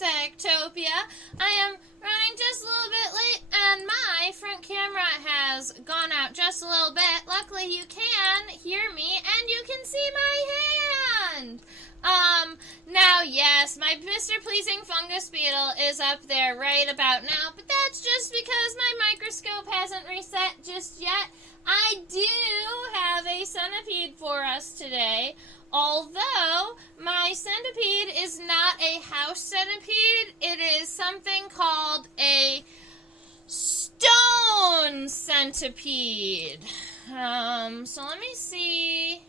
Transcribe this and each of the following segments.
Insectopia. I am running just a little bit late, and my front camera has gone out just a little bit. Luckily, you can hear me, and you can see my hand. Now, yes, my Mr. Pleasing Fungus Beetle is up there right about now, but that's just because my microscope hasn't reset just yet. I do have a centipede for us today, although my centipede is not a house centipede. It is something called a stone centipede. So let me see.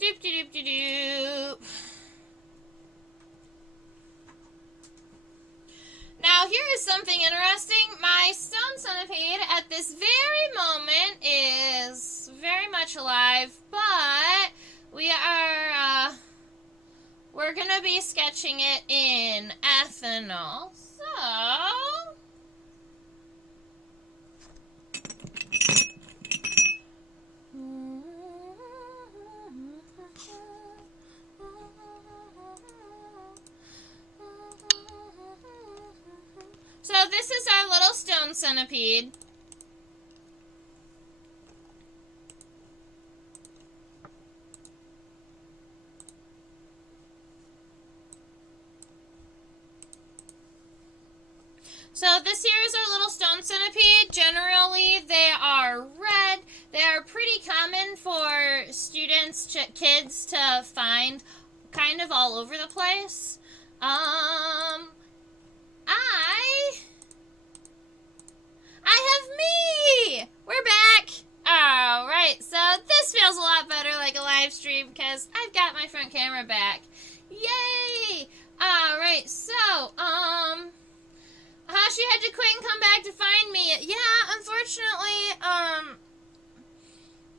Doop doop doop doop. Now, here is something interesting. My stone centipede at this very moment is very much alive, but we're gonna be sketching it in ethanol. So this is our little stone centipede. So this here is our little stone centipede. Generally, they are red. They are pretty common for students, kids to find kind of all over the place. I have me! We're back! Alright, so this feels a lot better like a live stream because I've got my front camera back. Yay! Alright, so, Hashi had to quit and come back to find me. Yeah, unfortunately,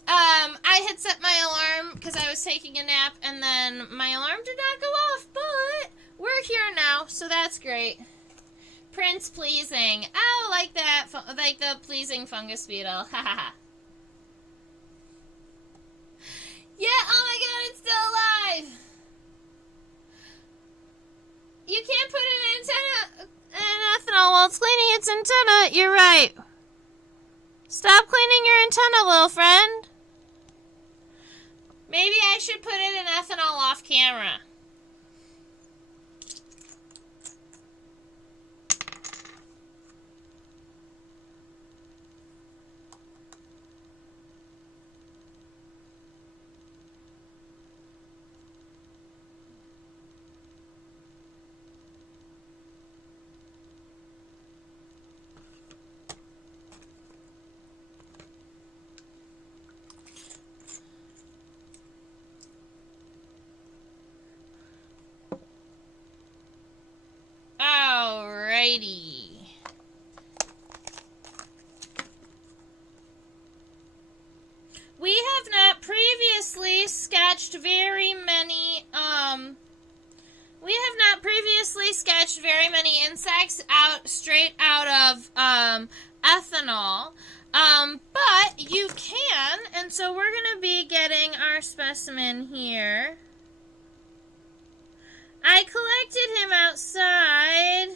I had set my alarm because I was taking a nap and then my alarm did not go off, but we're here now, so that's great. Prince Pleasing. Oh, like that, like the pleasing fungus beetle. Haha. Yeah, oh my god, it's still alive. You can't put an antenna in ethanol while it's cleaning its antenna. You're right. Stop cleaning your antenna, little friend. Maybe I should put it in ethanol off camera. Alrighty. We have not previously sketched very many, insects straight out of, ethanol. But you can, and so we're gonna be getting our specimen here. I collected him outside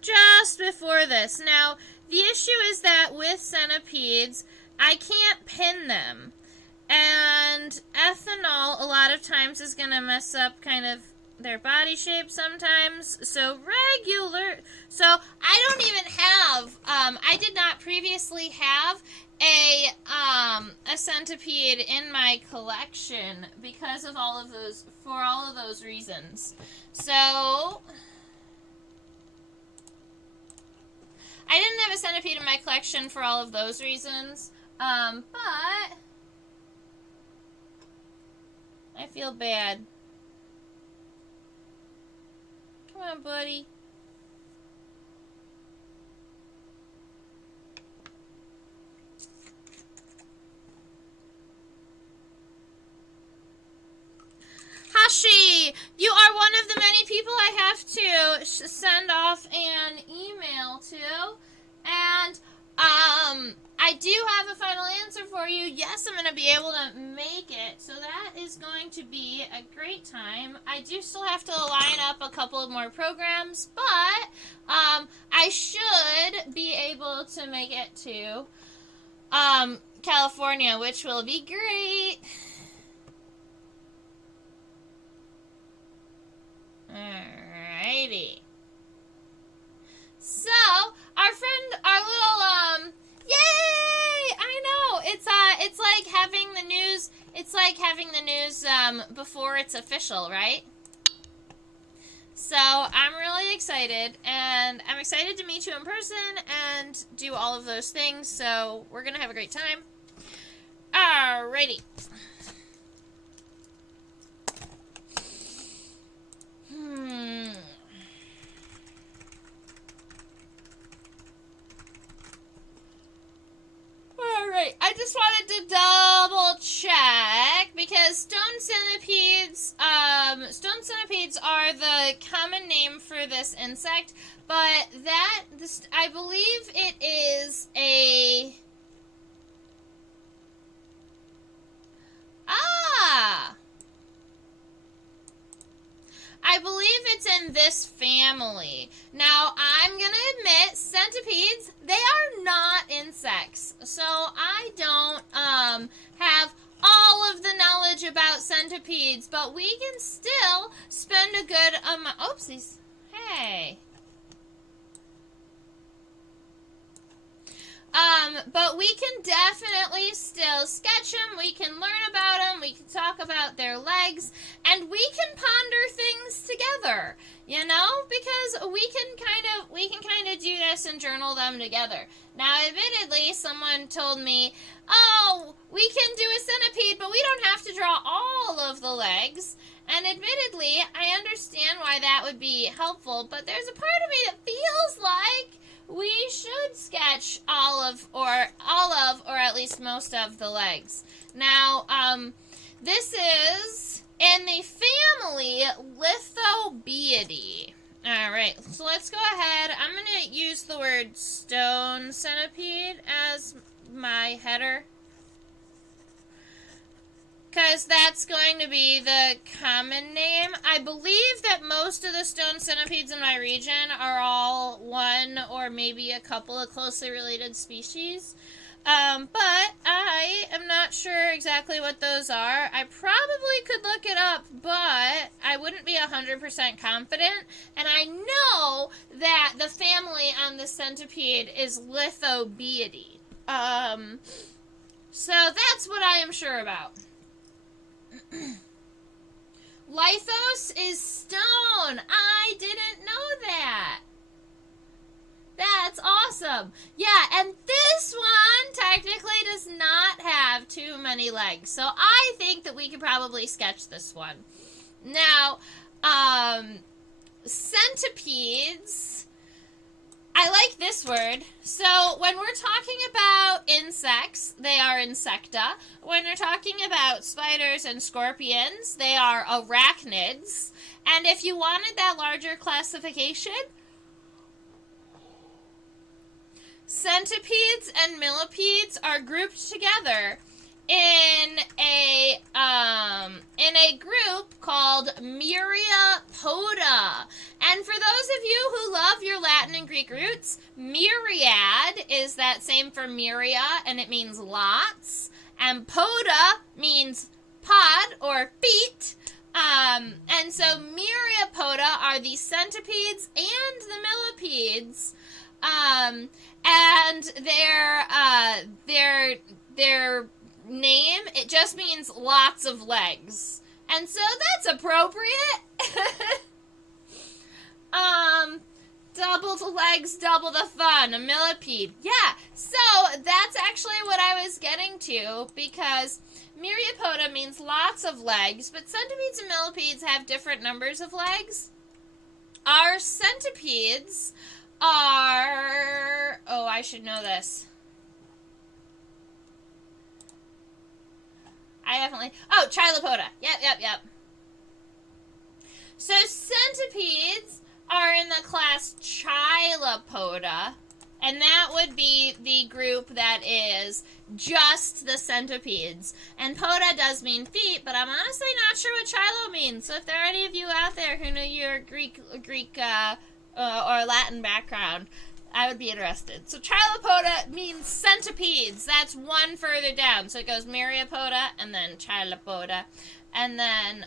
just before this. Now, the issue is that with centipedes, I can't pin them. And ethanol, a lot of times, is going to mess up kind of their body shape sometimes. So I don't even have, I did not previously have a centipede in my collection because of for all of those reasons. So I didn't have a centipede in my collection for all of those reasons. But I feel bad. Come on, buddy. Hashi, you are one of the many people I have to send off an email to, and I do have a final answer for you. Yes, I'm going to be able to make it. So that is going to be a great time. I do still have to line up a couple of more programs, but I should be able to make it to California, which will be great. Alrighty. So, our little, yay! I know! It's like having the news, before it's official, right? So, I'm really excited, and I'm excited to meet you in person and do all of those things, so we're gonna have a great time. Alrighty. Alright, I just wanted to double check because stone centipedes are the common name for this insect, but I believe it is a... I believe it's in this family. Now, I'm going to admit, centipedes, they are not insects. So, I don't have all of the knowledge about centipedes, but we can still spend a good amount... Oopsies. Hey. But we can definitely still sketch them, we can learn about them, we can talk about their legs, and we can ponder things together, you know, because we can kind of do this and journal them together. Now, admittedly, someone told me, oh, we can do a centipede, but we don't have to draw all of the legs, and admittedly, I understand why that would be helpful, but there's a part of me that feels like we should sketch all of, or at least most of the legs. Now, this is in the family Lithobiidae. Alright, so let's go ahead. I'm going to use the word stone centipede as my header, because that's going to be the common name. I believe that most of the stone centipedes in my region are all one or maybe a couple of closely related species. But I am not sure exactly what those are. I probably could look it up, but I wouldn't be 100% confident. And I know that the family on the centipede is Lithobiidae. So that's what I am sure about. Lithos is stone. I didn't know that. That's awesome. Yeah, and this one technically does not have too many legs. So I think that we could probably sketch this one. Now, centipedes, I like this word. So when we're talking about insects, they are insecta. When we're talking about spiders and scorpions, they are arachnids. And if you wanted that larger classification, centipedes and millipedes are grouped together in a group called Myriapoda. And for those of you who love your Latin and Greek roots, myriad is that same for myria, and it means lots. And poda means pod or feet. And so Myriapoda are the centipedes and the millipedes. And their name, it just means lots of legs. And so that's appropriate. Double the legs, double the fun. A millipede. Yeah, so that's actually what I was getting to, because Myriapoda means lots of legs, but centipedes and millipedes have different numbers of legs. Our centipedes are... Oh, I should know this. I definitely... Oh, Chilopoda. Yep. So centipedes are in the class Chilopoda, And that would be the group that is just the centipedes. And poda does mean feet, but I'm honestly not sure what chilo means. So if there are any of you out there who know your Greek or Latin background, I would be interested. So chilopoda means centipedes. That's one further down. So it goes myriapoda and then chilopoda. And then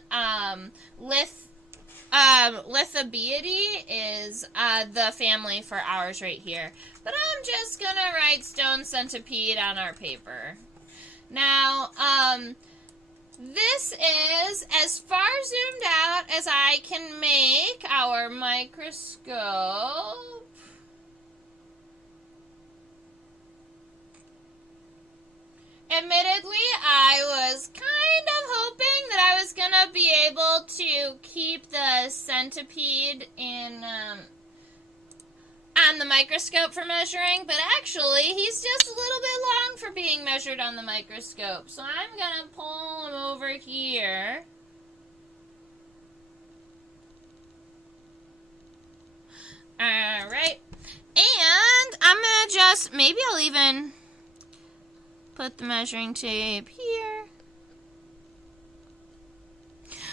Lithobiidae is the family for ours right here. But I'm just going to write stone centipede on our paper. Now, this is as far zoomed out as I can make our microscope. Admittedly, I was kind of hoping that I was going to be able to keep the centipede in on the microscope for measuring, but actually, he's just a little bit long for being measured on the microscope. So I'm going to pull him over here. Alright. And I'm going to just, maybe I'll even put the measuring tape here.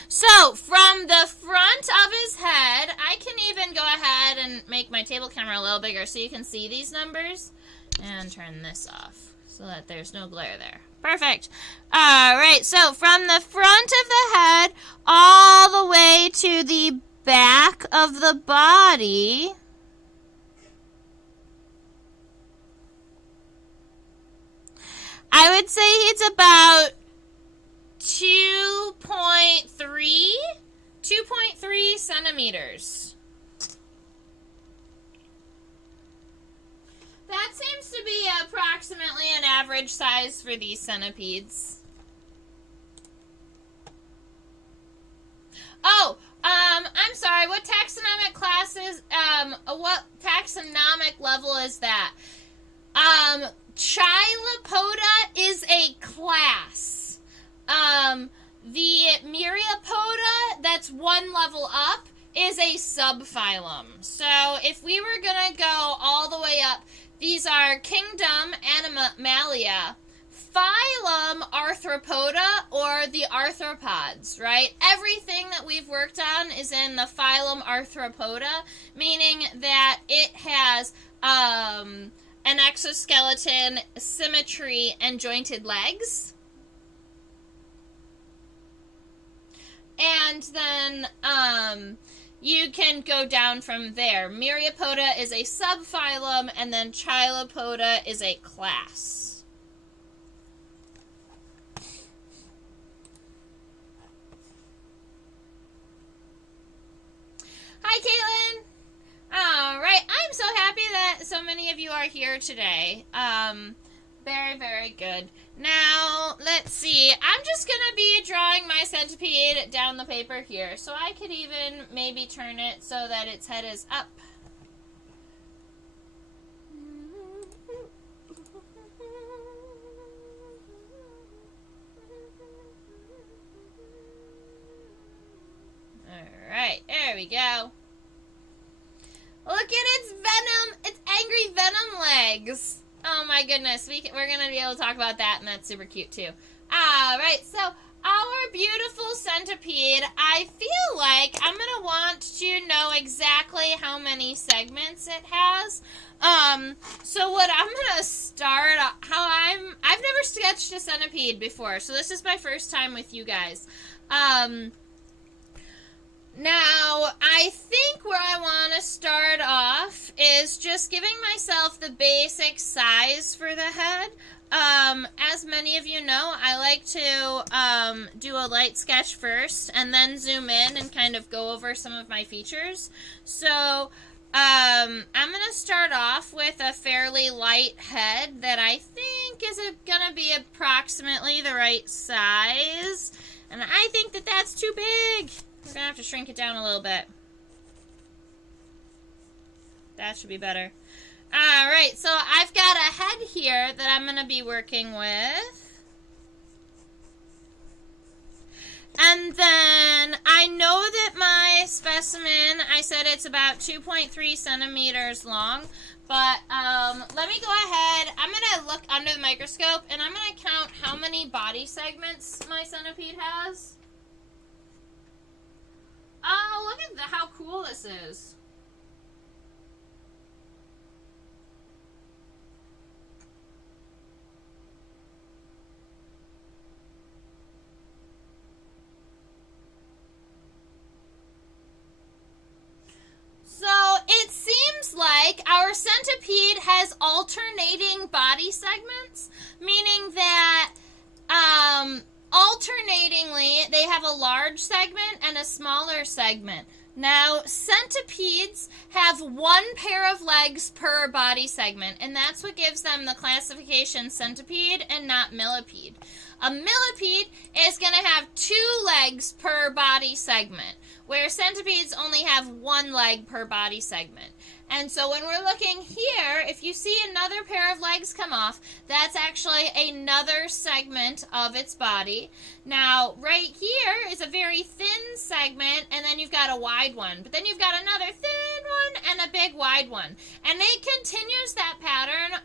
So, from the front of his head, I can even go ahead and make my table camera a little bigger so you can see these numbers. And turn this off so that there's no glare there. Perfect. Alright, so from the front of the head all the way to the back of the body, I would say it's about 2.3 centimeters. That seems to be approximately an average size for these centipedes. Oh, I'm sorry, what taxonomic class is, what taxonomic level is that? Chilopoda is a class. The Myriapoda, that's one level up, is a subphylum. So if we were going to go all the way up, these are kingdom Animalia, phylum Arthropoda, or the arthropods, right? Everything that we've worked on is in the phylum Arthropoda, meaning that it has an exoskeleton, symmetry, and jointed legs. And then you can go down from there. Myriapoda is a subphylum, and then Chilopoda is a class. Hi, Caitlin. All right, I'm so happy that so many of you are here today. Very, very good. Now, let's see. I'm just going to be drawing my centipede down the paper here. So I could even maybe turn it so that its head is up. Alright, there we go. Look at its venom, its angry venom legs. Oh my goodness, we're going to be able to talk about that, and that's super cute too. Alright, so our beautiful centipede, I feel like I'm going to want to know exactly how many segments it has. So what I'm going to start, I've never sketched a centipede before, so this is my first time with you guys. Now, I think where I want to start off is just giving myself the basic size for the head. As many of you know, I like to do a light sketch first and then zoom in and kind of go over some of my features. So, I'm going to start off with a fairly light head that I think is going to be approximately the right size. And I think that that's too big. We're going to have to shrink it down a little bit. That should be better. Alright, so I've got a head here that I'm going to be working with. And then I know that my specimen, I said it's about 2.3 centimeters long. But let me go ahead. I'm going to look under the microscope, and I'm going to count how many body segments my centipede has. Oh, look at how cool this is. So it seems like our centipede has alternating body segments, meaning that alternatingly they have a large segment and a smaller segment. Now, centipedes have one pair of legs per body segment, and that's what gives them the classification centipede and not millipede. A millipede is going to have 2 legs per body segment, where centipedes only have 1 leg per body segment. And so when we're looking here, if you see another pair of legs come off, that's actually another segment of its body. Now, right here is a very thin segment, and then you've got a wide one. But then you've got another thin one and a big wide one. And it continues that pattern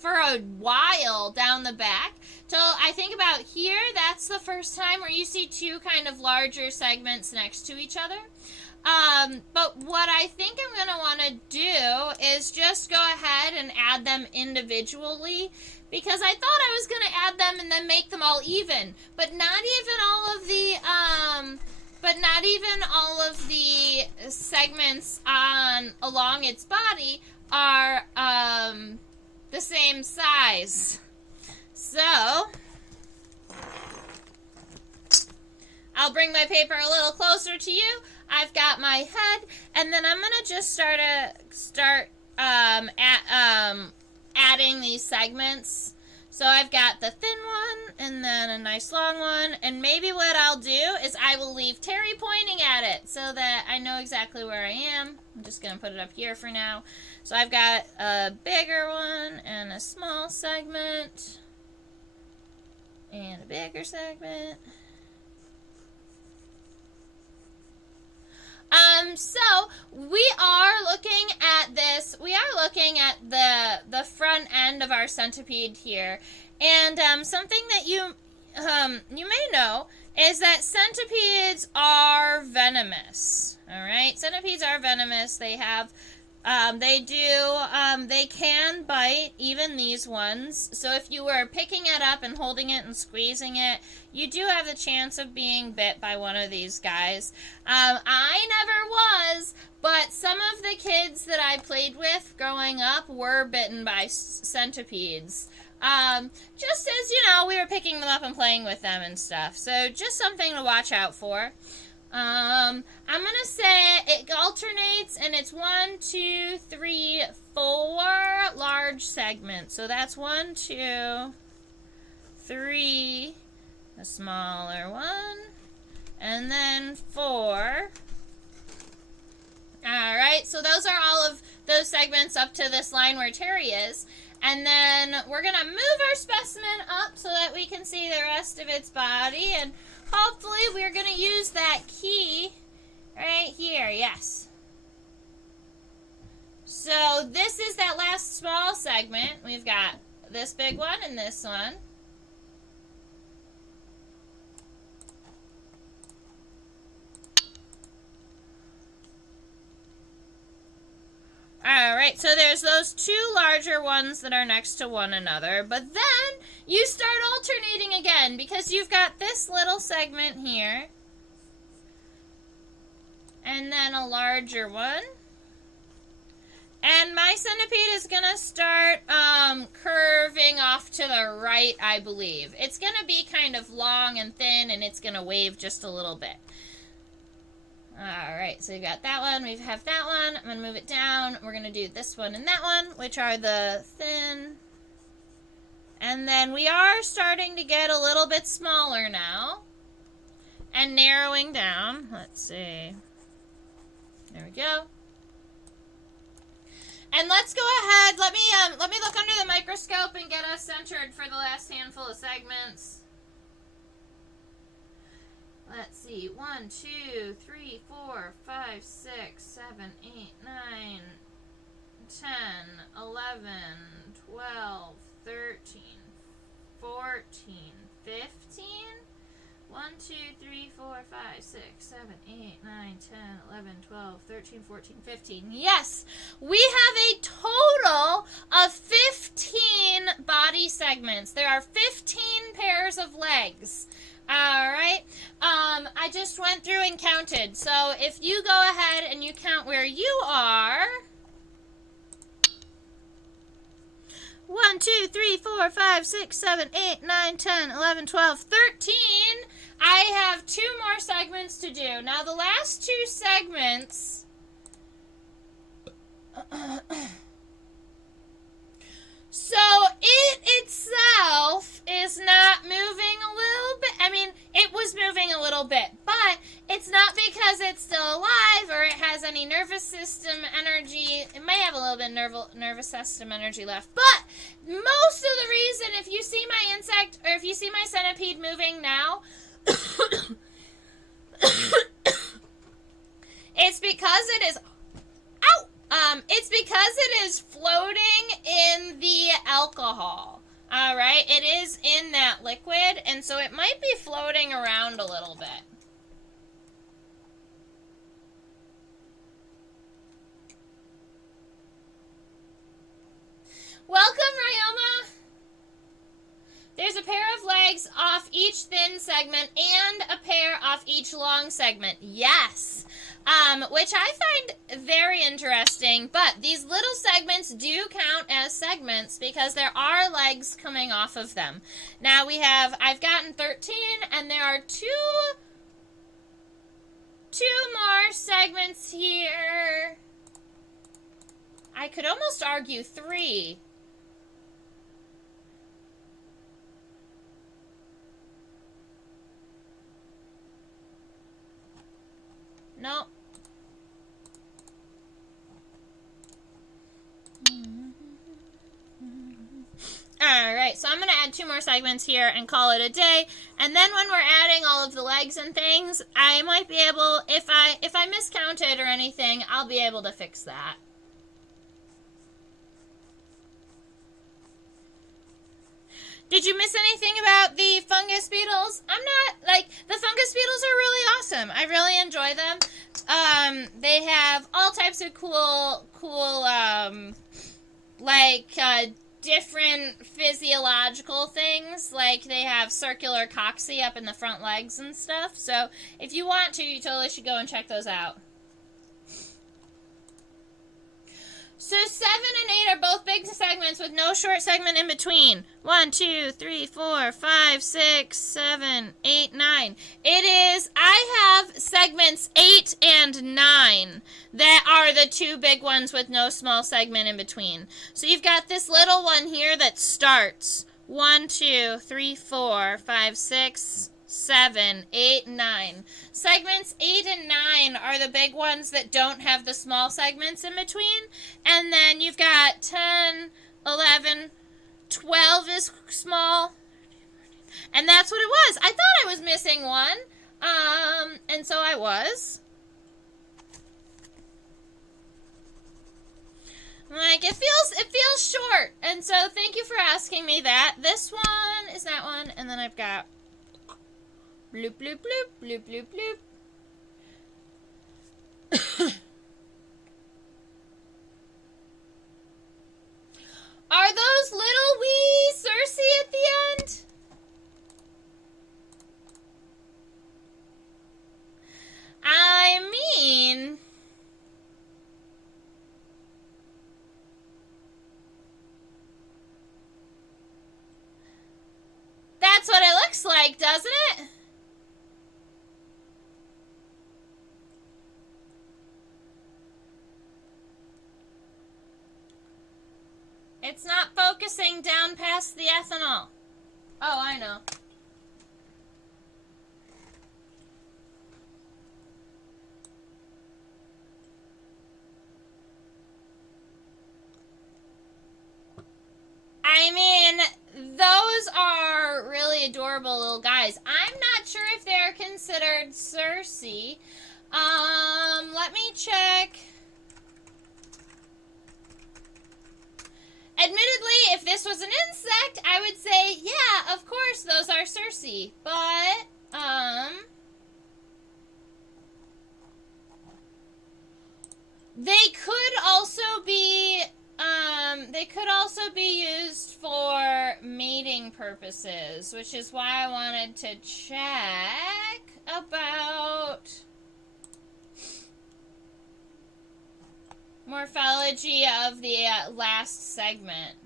for a while down the back. So I think about here, that's the first time where you see 2 kind of larger segments next to each other. But what I think I'm going to want to do is just go ahead and add them individually, because I thought I was going to add them and then make them all even, but not even all of the segments along its body are the same size. So I'll bring my paper a little closer to you. I've got my head, and then I'm going to just start adding these segments. So I've got the thin one, and then a nice long one, and maybe what I'll do is I will leave Terry pointing at it so that I know exactly where I am. I'm just going to put it up here for now. So I've got a bigger one, and a small segment, and a bigger segment. So we are looking at this. We are looking at the front end of our centipede here, and something that you may know is that centipedes are venomous. All right, centipedes are venomous. They have. They can bite, even these ones. So if you were picking it up and holding it and squeezing it, you do have the chance of being bit by one of these guys. I never was, but some of the kids that I played with growing up were bitten by centipedes. Just as, we were picking them up and playing with them and stuff. So just something to watch out for. I'm going to say it alternates, and it's 1, 2, 3, 4 large segments. So that's 1, 2, 3, a smaller one, and then 4. Alright, so those are all of those segments up to this line where Terry is. And then we're going to move our specimen up so that we can see the rest of its body, and hopefully we're going to use that key right here, yes. So this is that last small segment. We've got this big one and this one. Alright, so there's those 2 larger ones that are next to one another, but then you start alternating again, because you've got this little segment here, and then a larger one, and my centipede is going to start curving off to the right, I believe. It's going to be kind of long and thin, and it's going to wave just a little bit. Alright, so we've got that one, we have that one. I'm going to move it down. We're going to do this one and that one, which are the thin. And then we are starting to get a little bit smaller now. And narrowing down. Let's see. There we go. And let's go ahead. Let me look under the microscope and get us centered for the last handful of segments. let's see, 1, 2, 3, 4, 5, 6, 7, 8, 9, 10, 11, 12, 13, 14, 15. 1, 2, 3, 4, 5, 6, 7, 8, 9, 10, 11, 12, 13, 14, 15. Yes, we have a total of 15 body segments. There are 15 pairs of legs. All right. I just went through and counted. So if you go ahead and you count where you are. 1, 2, 3, 4, 5, 6, 7, 8, 9, 10, 11, 12, 13. I have 2 more segments to do. Now the last 2 segments so it itself is not moving a little bit. I mean, it was moving a little bit, but it's not because it's still alive or it has any nervous system energy. It may have a little bit of nervous system energy left, but most of the reason, if you see my insect or if you see my centipede moving now, it's because it is it's because it is floating in the alcohol. All right, it is in that liquid, and so it might be floating around a little bit. Welcome, Ryoma. There's a pair of legs off each thin segment and a pair off each long segment. Yes. Which I find very interesting, but these little segments do count as segments because there are legs coming off of them. Now I've gotten 13, and there are two more segments here. I could almost argue 3. Nope. Alright, so I'm going to add 2 more segments here and call it a day. And then when we're adding all of the legs and things, I might be able, if I miscounted or anything, I'll be able to fix that. Did you miss anything about the fungus beetles? The fungus beetles are really awesome. I really enjoy them. They have all types of cool, different physiological things. Like, they have circular cocci up in the front legs and stuff. So, if you want to, you totally should go and check those out. So 7 and 8 are both big segments with no short segment in between. 1, 2, 3, 4, 5, 6, 7, 8, 9. I have segments 8 and 9 that are the 2 big ones with no small segment in between. So you've got this little one here that starts 1, 2, 3, 4, 5, 6, 7, 8, 9. Segments 8 and 9 are the big ones that don't have the small segments in between. And then you've got 10, 11, 12 is small. And that's what it was. I thought I was missing one. And so I was. Like, it feels short. And so thank you for asking me that. This one is that one. And then I've got bloop, bloop, bloop, bloop, bloop, bloop. Are those little wee Circe at the end? I mean, that's what it looks like, doesn't it? It's not focusing down past the ethanol. Oh, I know. I mean, those are really adorable little guys. I'm not sure if they're considered considered Circe. Let me check. Admittedly, if this was an insect, I would say, yeah, of course, those are Circe. But, they could also be used for mating purposes, which is why I wanted to check about morphology of the last segment.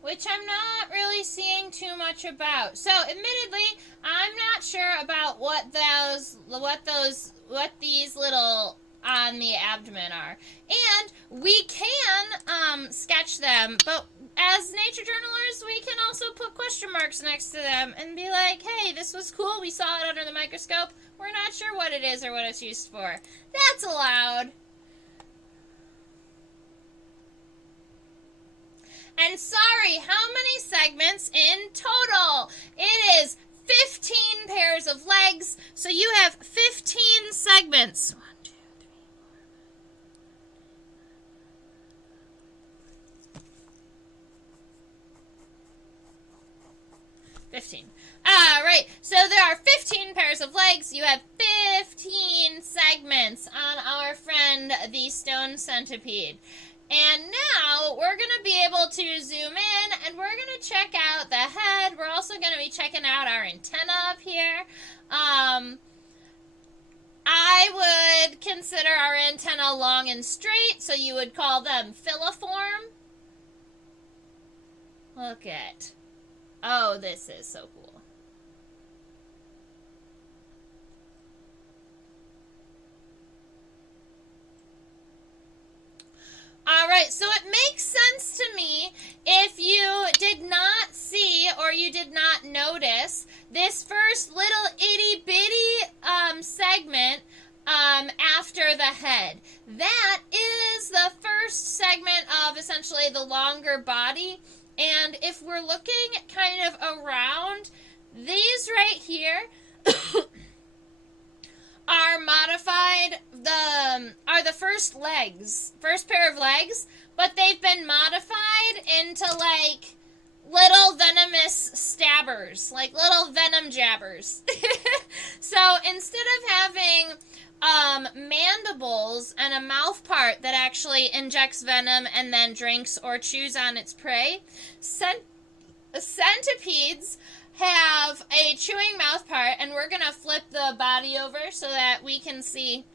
Which I'm not really seeing too much about. So, admittedly, I'm not sure about what these little on the abdomen are. And we can sketch them, but as nature journalers, we can also put question marks next to them and be like, hey, this was cool, we saw it under the microscope, we're not sure what it is or what it's used for. That's allowed. And sorry, how many segments in total? It is 15 pairs of legs, so you have 15 segments. 1, 2, 3, 4, 15. Right, so there are 15 pairs of legs. You have 15 segments on our friend, the stone centipede. And now we're going to be able to zoom in and we're going to check out the head. We're also going to be checking out our antenna up here. I would consider our antenna long and straight, so you would call them filiform. Look at. Oh, this is so cool. Alright, so it makes sense to me if you did not see or you did not notice this first little itty bitty segment after the head. That is the first segment of essentially the longer body. And if we're looking kind of around, these right here are modified, are the first pair of legs, but they've been modified into like little venomous stabbers, like little venom jabbers. So instead of having mandibles and a mouth part that actually injects venom and then drinks or chews on its prey, centipedes have a chewing mouth part, and we're going to flip the body over so that we can see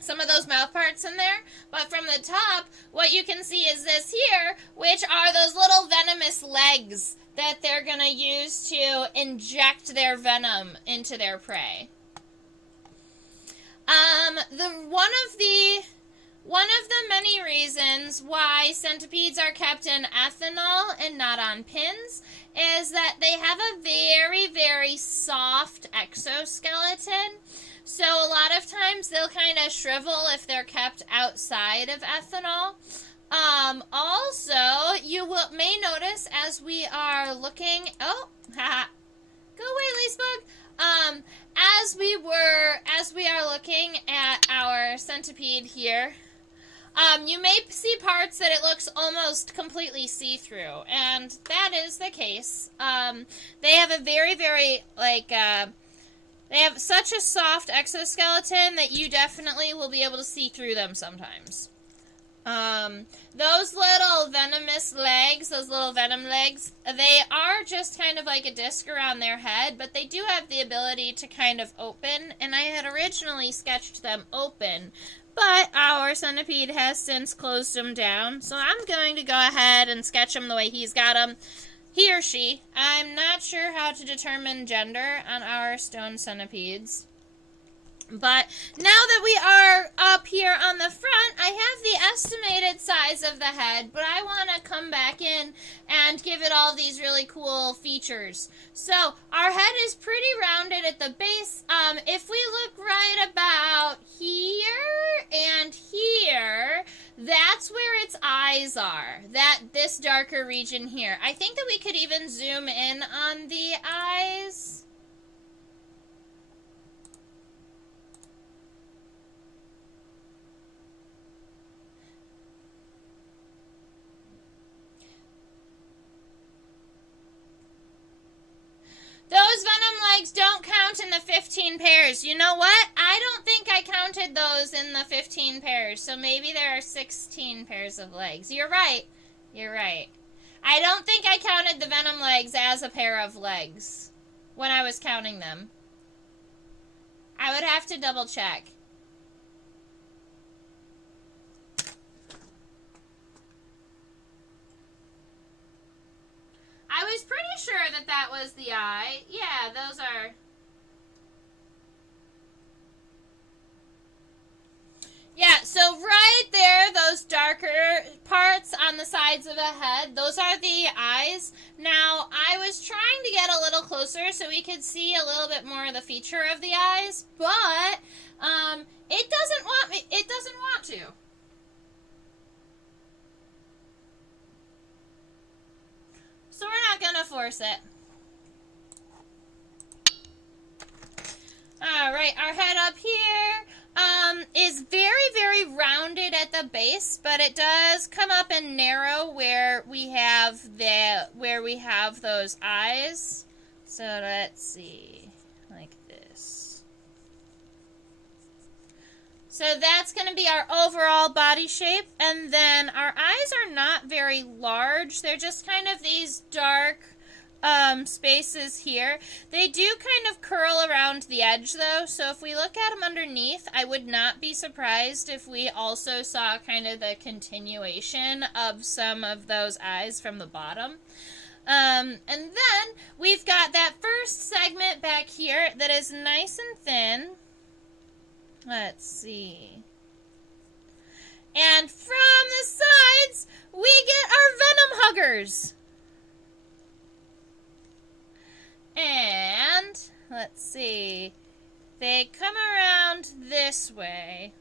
some of those mouth parts in there. But from the top, what you can see is this here, which are those little venomous legs that they're going to use to inject their venom into their prey. One of the many reasons why centipedes are kept in ethanol and not on pins is that they have a very, very soft exoskeleton. So a lot of times they'll kind of shrivel if they're kept outside of ethanol. Also, you may notice as we are looking... Oh, haha. Go away, Leasebug. As we are looking at our centipede here, you may see parts that it looks almost completely see-through, and that is the case. They have a very, very, they have such a soft exoskeleton that you definitely will be able to see through them sometimes. Those little venomous legs, those little venom legs, they are just kind of like a disc around their head, but they do have the ability to kind of open, and I had originally sketched them open, but our centipede has since closed them down, so I'm going to go ahead and sketch them the way he's got them. He or she. I'm not sure how to determine gender on our stone centipedes. But now that we are up here on the front, I have the estimated size of the head, but I want to come back in and give it all these really cool features. So our head is pretty rounded at the base. If we look right about here and here, that's where its eyes are. This darker region here. I think that we could even zoom in on the eyes. Those venom legs don't count in the 15 pairs. You know what? I don't think I counted those in the 15 pairs. So maybe there are 16 pairs of legs. You're right. You're right. I don't think I counted the venom legs as a pair of legs when I was counting them. I would have to double check. I was pretty sure that that was the eye. Yeah, those are... Yeah, so right there, those darker parts on the sides of the head, those are the eyes. Now, I was trying to get a little closer so we could see a little bit more of the feature of the eyes, but it doesn't want to. So we're not going to force it. All right, our head up here is very, very rounded at the base, but it does come up and narrow where we have those eyes. So let's see, like this. So that's going to be our overall body shape, and then our eyes are not very large. They're just kind of these dark spaces here. They do kind of curl around the edge though, so if we look at them underneath, I would not be surprised if we also saw kind of the continuation of some of those eyes from the bottom. And then we've got that first segment back here that is nice and thin. Let's see. And from the sides, we get our venom huggers. And, let's see, they come around this way.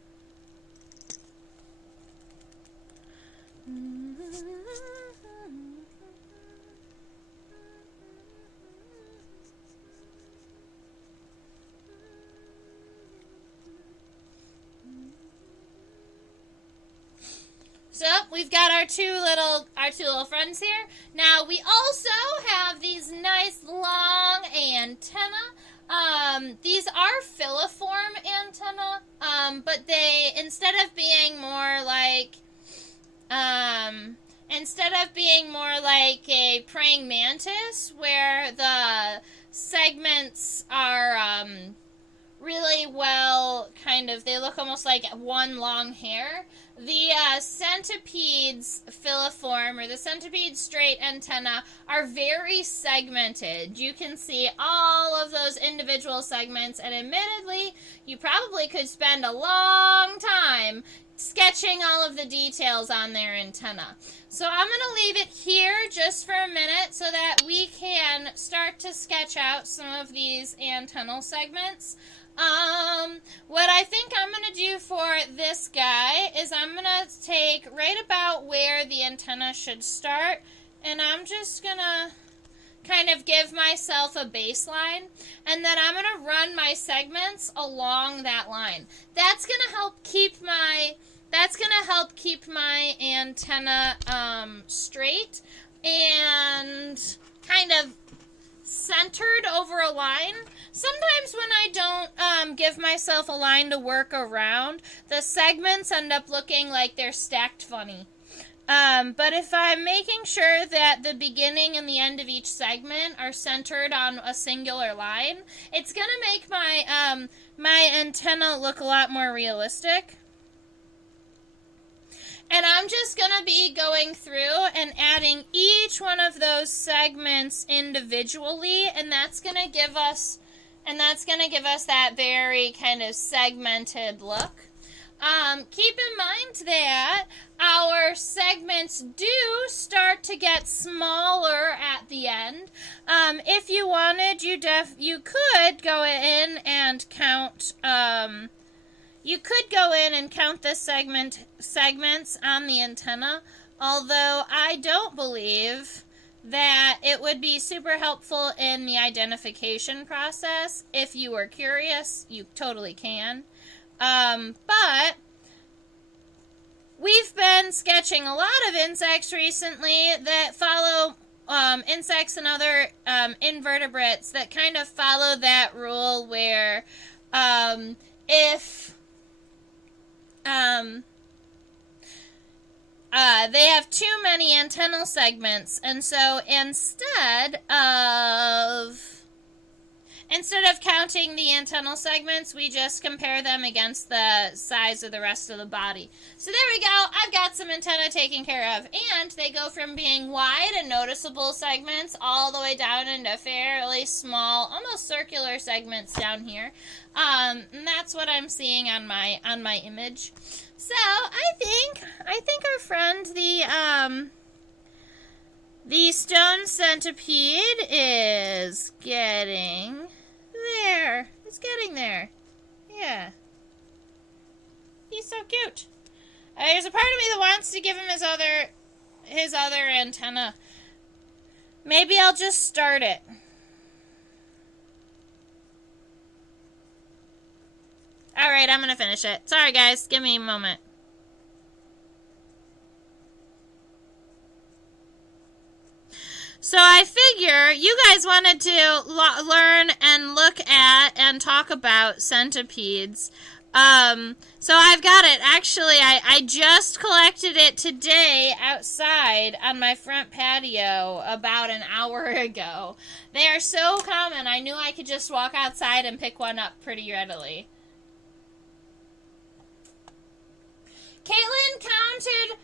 So we've got our two little friends here. Now we also have these nice long antennae. These are filiform antennae, but they instead of being more like a praying mantis, where the segments are really well they look almost like one long hair. The centipede's filiform, or the centipede's straight antenna, are very segmented. You can see all of those individual segments, and admittedly, you probably could spend a long time sketching all of the details on their antenna. So I'm going to leave it here just for a minute so that we can start to sketch out some of these antennal segments. What I think I'm going to do for this guy is I'm going to take right about where the antenna should start, and I'm just going to kind of give myself a baseline, and then I'm going to run my segments along that line. That's going to help keep my antenna straight and kind of centered over a line. Sometimes when I don't give myself a line to work around, the segments end up looking like they're stacked funny. But if I'm making sure that the beginning and the end of each segment are centered on a singular line, it's going to make my, my antenna look a lot more realistic. And I'm just going to be going through and adding each one of those segments individually, and that's going to give us And that's going to give us that very kind of segmented look. Keep in mind that our segments do start to get smaller at the end. If you wanted, you could go in and count. You could go in and count the segments on the antenna. Although I don't believe that it would be super helpful in the identification process. If you were curious, you totally can. But we've been sketching a lot of insects recently that follow insects and other invertebrates that kind of follow that rule where if they have too many antennal segments, and so instead of counting the antennal segments, we just compare them against the size of the rest of the body. So there we go. I've got some antennae taken care of. And they go from being wide and noticeable segments all the way down into fairly small, almost circular segments down here. And that's what I'm seeing on my image. So I think our friend, the stone centipede is getting there. It's getting there. Yeah. He's so cute. There's a part of me that wants to give him his other antenna. Maybe I'll just start it. Alright, I'm going to finish it. Sorry, guys. Give me a moment. So I figure you guys wanted to learn and look at and talk about centipedes. So I've got it. Actually, I just collected it today outside on my front patio about an hour ago. They are so common, I knew I could just walk outside and pick one up pretty readily. Caitlin counted,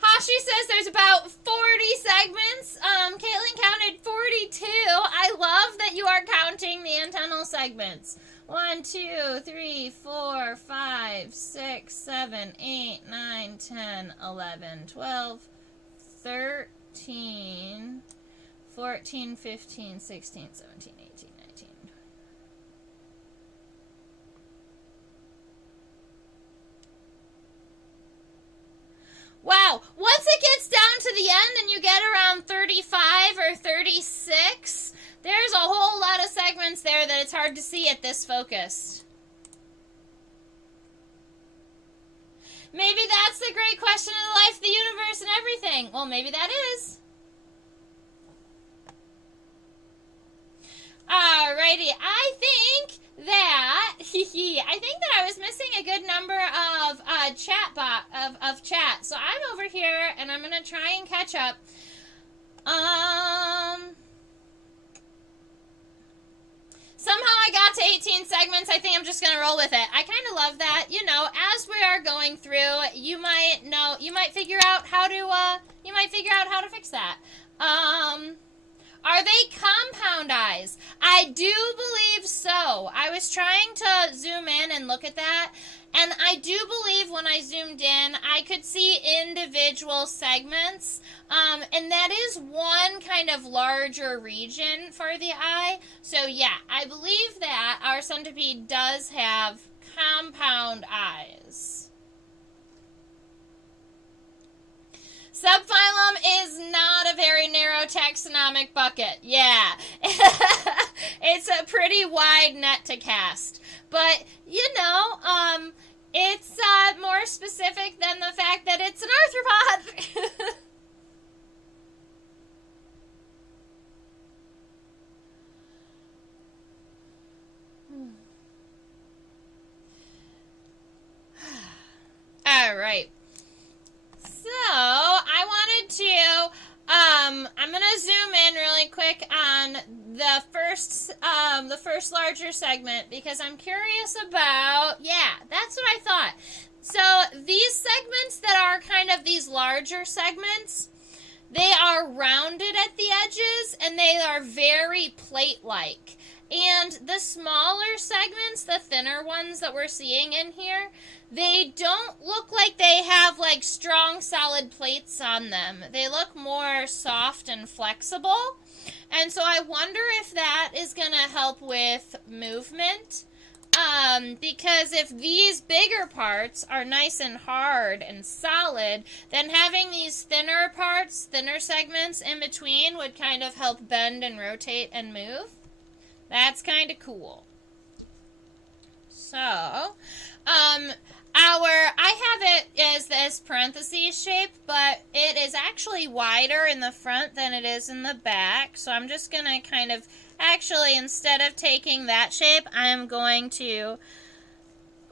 Hashi says there's about 40 segments. Caitlin counted 42. I love that you are counting the antennal segments. 1, 2, 3, 4, 5, 6, 7, 8, 9, 10, 11, 12, 13, 14, 15, 16, 17, 18, 19. Wow, once it gets down to the end and you get around 35 or 36, there's a whole lot of segments there that it's hard to see at this focus. Maybe that's the great question of the life, the universe, and everything. Well, maybe that is. Alrighty, I think that I was missing a good number of chat. So I'm over here and I'm gonna try and catch up. Somehow I got to 18 segments. I think I'm just gonna roll with it. I kind of love that. You know, as we are going through, you might figure out how to fix that. Are they compound eyes? I do believe so. I was trying to zoom in and look at that, and I do believe when I zoomed in, I could see individual segments, and that is one kind of larger region for the eye. So yeah, I believe that our centipede does have compound eyes. Subphylum is not a very narrow taxonomic bucket. Yeah. It's a pretty wide net to cast. But, you know, it's more specific than the fact that it's an arthropod. All right. So, I wanted to, I'm going to zoom in really quick on the first larger segment because I'm curious about, yeah, that's what I thought. So, these segments that are kind of these larger segments, They are rounded at the edges, and they are very plate-like. And the smaller segments, the thinner ones that we're seeing in here, they don't look like they have like strong solid plates on them. They look more soft and flexible. And so I wonder if that is going to help with movement. Because if these bigger parts are nice and hard and solid, then having these thinner parts, thinner segments in between would kind of help bend and rotate and move. That's kind of cool. So, I have it as this parentheses shape, but it is actually wider in the front than it is in the back. So I'm just going to kind of, actually, instead of taking that shape, I'm going to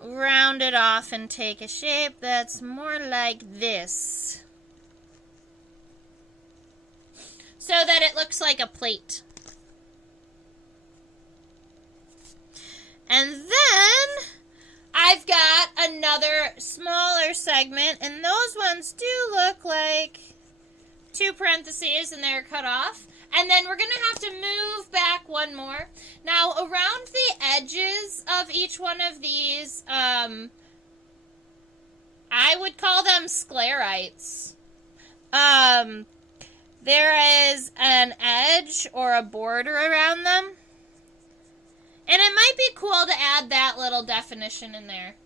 round it off and take a shape that's more like this. So that it looks like a plate. And then I've got another smaller segment, and those ones do look like two parentheses and they're cut off. And then we're going to have to move back one more. Now, around the edges of each one of these, I would call them sclerites. There is an edge or a border around them. And it might be cool to add that little definition in there.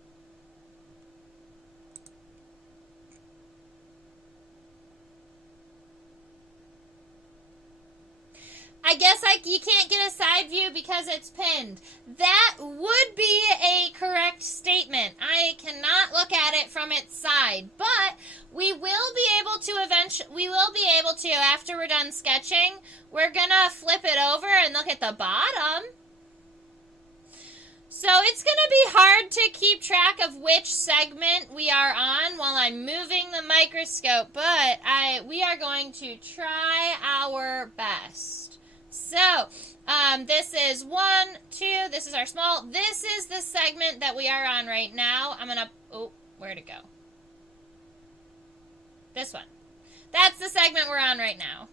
I guess you can't get a side view because it's pinned. That would be a correct statement. I cannot look at it from its side, but we will be able to after we're done sketching, we're gonna flip it over and look at the bottom. So it's going to be hard to keep track of which segment we are on while I'm moving the microscope, but we are going to try our best. So, this is 1, 2, this is our small, this is the segment that we are on right now. I'm going to, oh, where'd it go? This one. That's the segment we're on right now.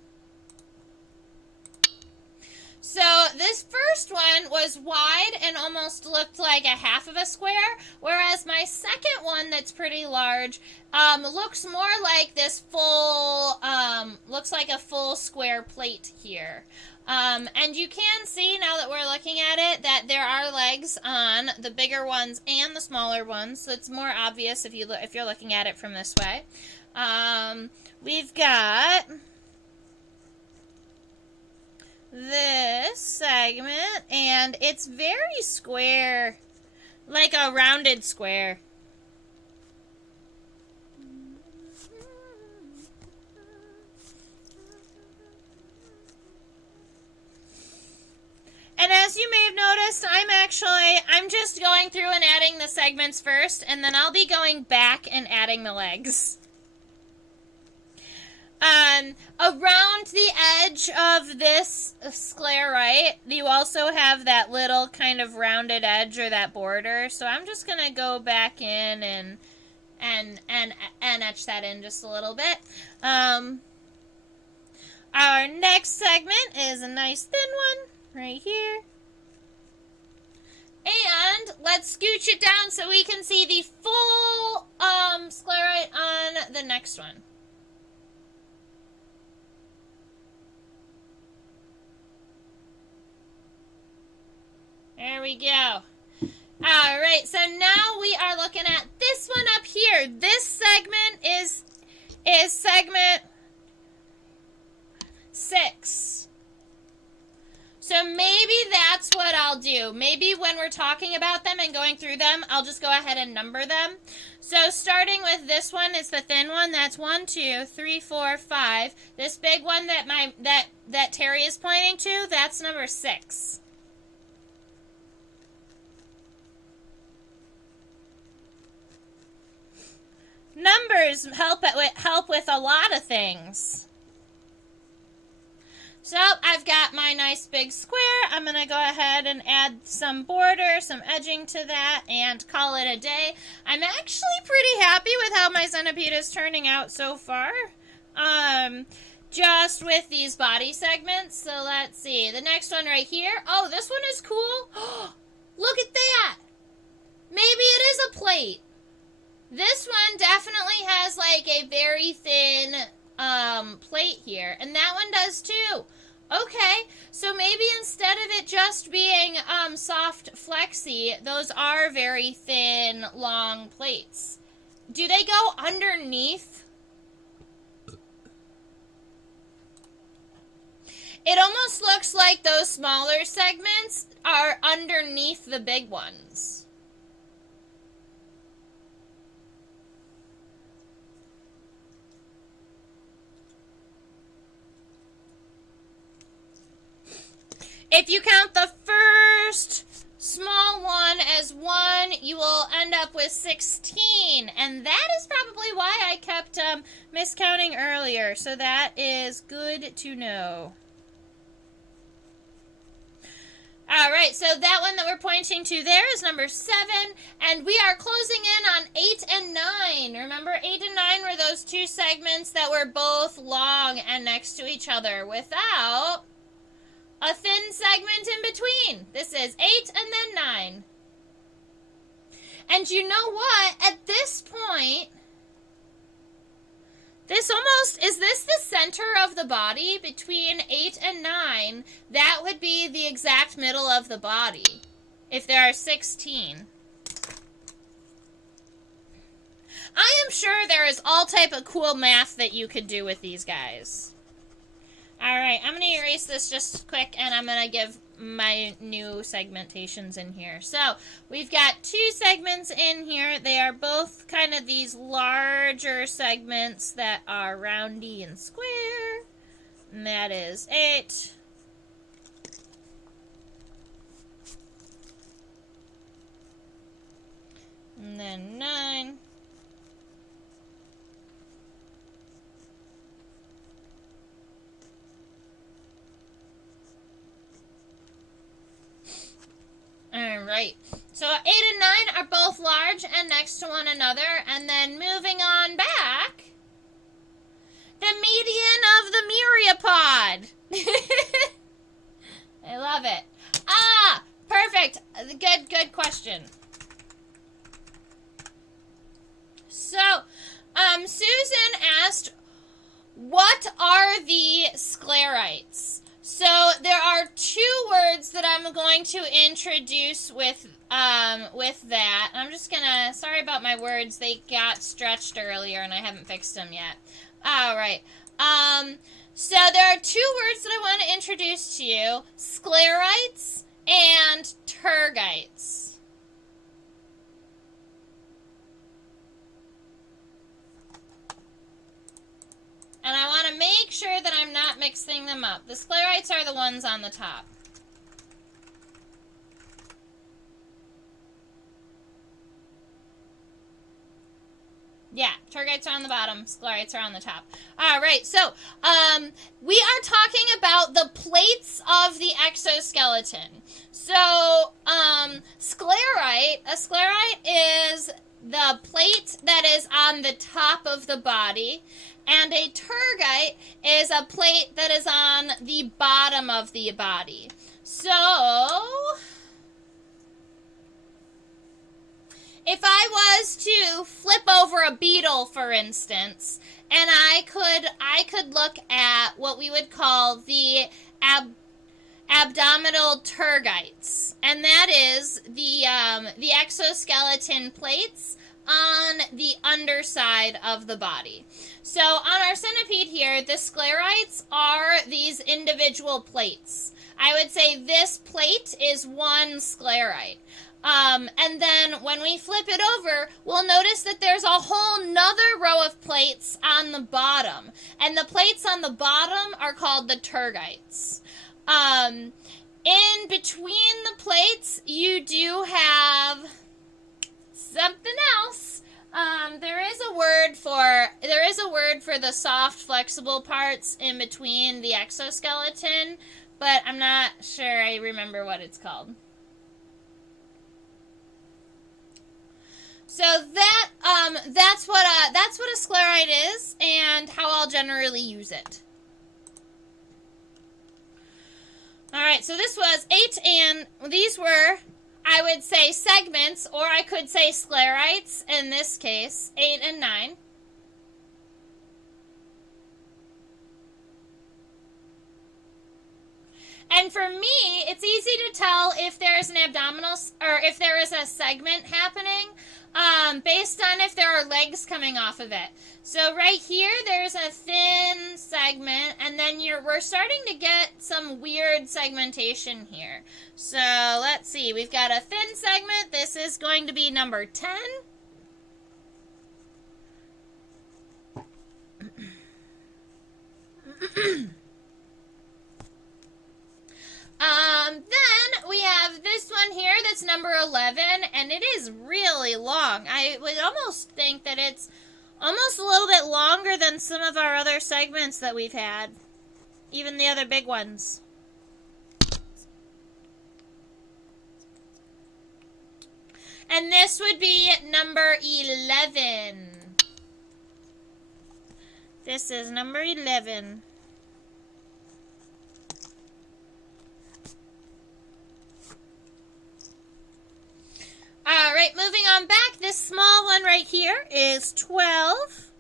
So this first one was wide and almost looked like a half of a square, whereas my second one that's pretty large looks more like this full, looks like a full square plate here. And you can see now that we're looking at it that there are legs on the bigger ones and the smaller ones. So it's more obvious if you're looking at it from this way. We've got this segment, and it's very square, like a rounded square. And as you may have noticed, I'm just going through and adding the segments first, and then I'll be going back and adding the legs. Around the edge of this sclerite, you also have that little kind of rounded edge or that border. So I'm just going to go back in and etch that in just a little bit. Our next segment is a nice thin one right here. And let's scooch it down so we can see the full sclerite on the next one. There we go. Alright, so now we are looking at this one up here. This segment is segment 6. So maybe that's what I'll do. Maybe when we're talking about them and going through them, I'll just go ahead and number them. So starting with this one is the thin one. That's 1, 2, 3, 4, 5. This big one that Terry is pointing to, that's number 6. Numbers help with a lot of things. So I've got my nice big square. I'm going to go ahead and add some border, some edging to that, and call it a day. I'm actually pretty happy with how my centipede is turning out so far. just with these body segments. So let's see. The next one right here. Oh, this one is cool. Look at that. Maybe it is a plate. This one definitely has like a very thin plate here. And that one does too. Okay, so maybe instead of it just being soft flexy, those are very thin, long plates. Do they go underneath? It almost looks like those smaller segments are underneath the big ones. If you count the first small one as 1, you will end up with 16. And that is probably why I kept miscounting earlier. So that is good to know. All right, so that one that we're pointing to there is number 7. And we are closing in on 8 and 9. Remember, 8 and 9 were those 2 segments that were both long and next to each other without a thin segment in between. This is 8 and then 9. And you know what? At this point, this almost, is this the center of the body between 8 and 9? That would be the exact middle of the body if there are 16. I am sure there is all type of cool math that you could do with these guys. Alright, I'm going to erase this just quick, and I'm going to give my new segmentations in here. So, we've got 2 segments in here. They are both kind of these larger segments that are roundy and square. And that is 8. And then 9. Alright, so 8 and 9 are both large and next to one another, and then moving on back, the median of the myriapod. I love it. Ah, perfect. Good question. So, Susan asked, what are the sclerites? So there are 2 words that I'm going to introduce with that. I'm just gonna, sorry about my words, they got stretched earlier and I haven't fixed them yet. Alright, so there are 2 words that I want to introduce to you, sclerites and tergites. And I want to make sure that I'm not mixing them up. The sclerites are the ones on the top. Yeah, tergites are on the bottom, sclerites are on the top. All right, so we are talking about the plates of the exoskeleton. So, a sclerite is the plate that is on the top of the body, and a tergite is a plate that is on the bottom of the body. So, if I was to flip over a beetle, for instance, and I could look at what we would call the abdominal tergites, and that is the exoskeleton plates on the underside of the body. So on our centipede here, the sclerites are these individual plates. I would say this plate is one sclerite. And then when we flip it over, we'll notice that there's a whole nother row of plates on the bottom. And the plates on the bottom are called the tergites. In between the plates, you do have something else. There is a word for the soft, flexible parts in between the exoskeleton, but I'm not sure I remember what it's called. So that's what a sclerite is, and how I'll generally use it. All right, so this was 8, and these were, I would say, segments, or I could say sclerites in this case, 8 and 9. And for me, it's easy to tell if there's an abdominal, or if there is a segment happening, based on if there are legs coming off of it. So right here, there's a thin segment, and then we're starting to get some weird segmentation here. So let's see, we've got a thin segment. This is going to be number 10. Then we have this one here that's number 11, and it is really long. I would almost think that it's almost a little bit longer than some of our other segments that we've had, even the other big ones. And this would be number 11. This is number 11. All right, moving on back, this small one right here is 12.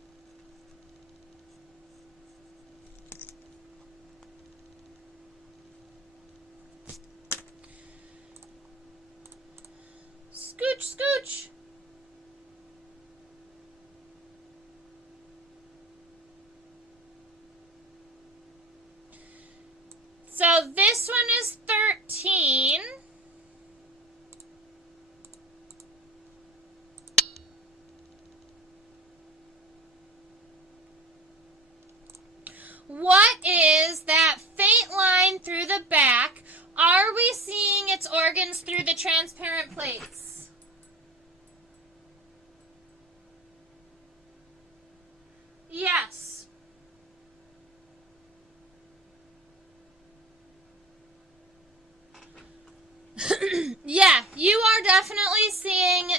Scooch, scooch. So this one is 13. What is that faint line through the back? Are we seeing its organs through the transparent plates? Yes. Yeah, you are definitely seeing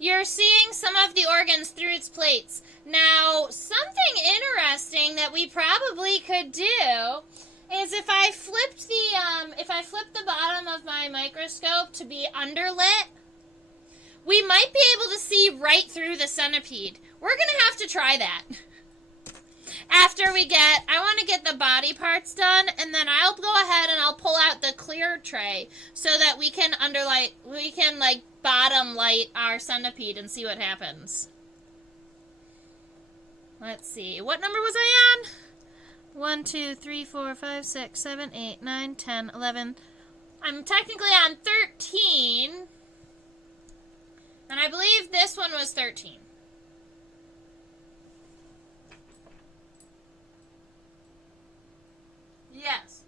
you're seeing some of the organs through its plates. Now, something interesting that we probably could do is if I flipped the bottom of my microscope to be underlit, we might be able to see right through the centipede. We're going to have to try that. After I want to get the body parts done, and then I'll go ahead and I'll pull out the clear tray so that we can bottom light our centipede and see what happens. Let's see, what number was I on? 1, 2, 3, 4, 5, 6, 7, 8, 9, 10, 11. I'm technically on 13, and I believe this one was 13. Yes.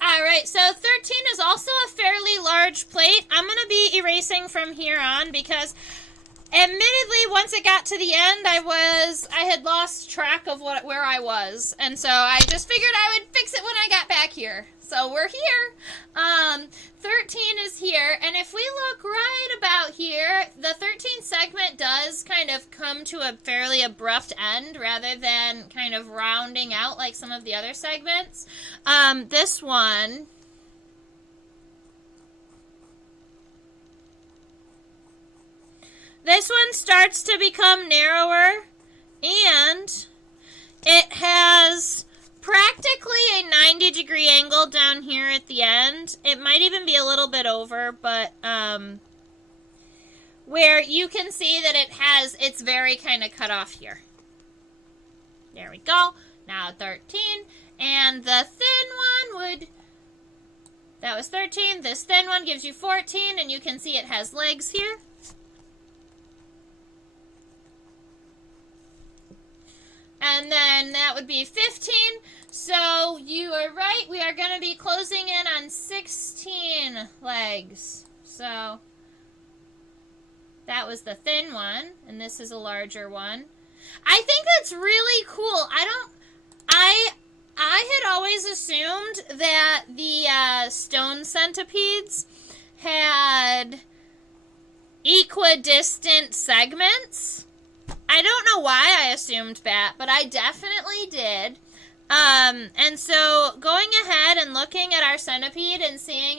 Alright, so 13 is also a fairly large plate. I'm going to be erasing from here on because, admittedly, once it got to the end, I had lost track of where I was. And so I just figured I would fix it when I got back here. So we're here. 13 is here, and if we look right about here, the 13th segment does kind of come to a fairly abrupt end rather than kind of rounding out like some of the other segments. This one starts to become narrower, and it has practically a 90-degree angle down here at the end. It might even be a little bit over, but where you can see that it's very kind of cut off here. There we go. Now 13, and the thin one that was 13. This thin one gives you 14, and you can see it has legs here. And then that would be 15. So you are right. We are going to be closing in on 16 legs. So that was the thin one. And this is a larger one. I think that's really cool. I had always assumed that the stone centipedes had equidistant segments. I don't know why I assumed bat, but I definitely did. And so going ahead and looking at our centipede and seeing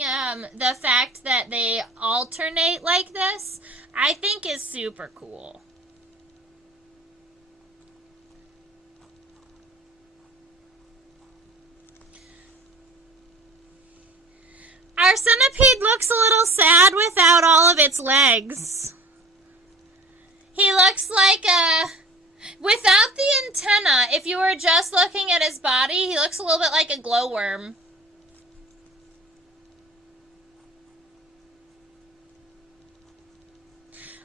the fact that they alternate like this, I think is super cool. Our centipede looks a little sad without all of its legs. He looks like a... Without the antenna, if you were just looking at his body, he looks a little bit like a glowworm.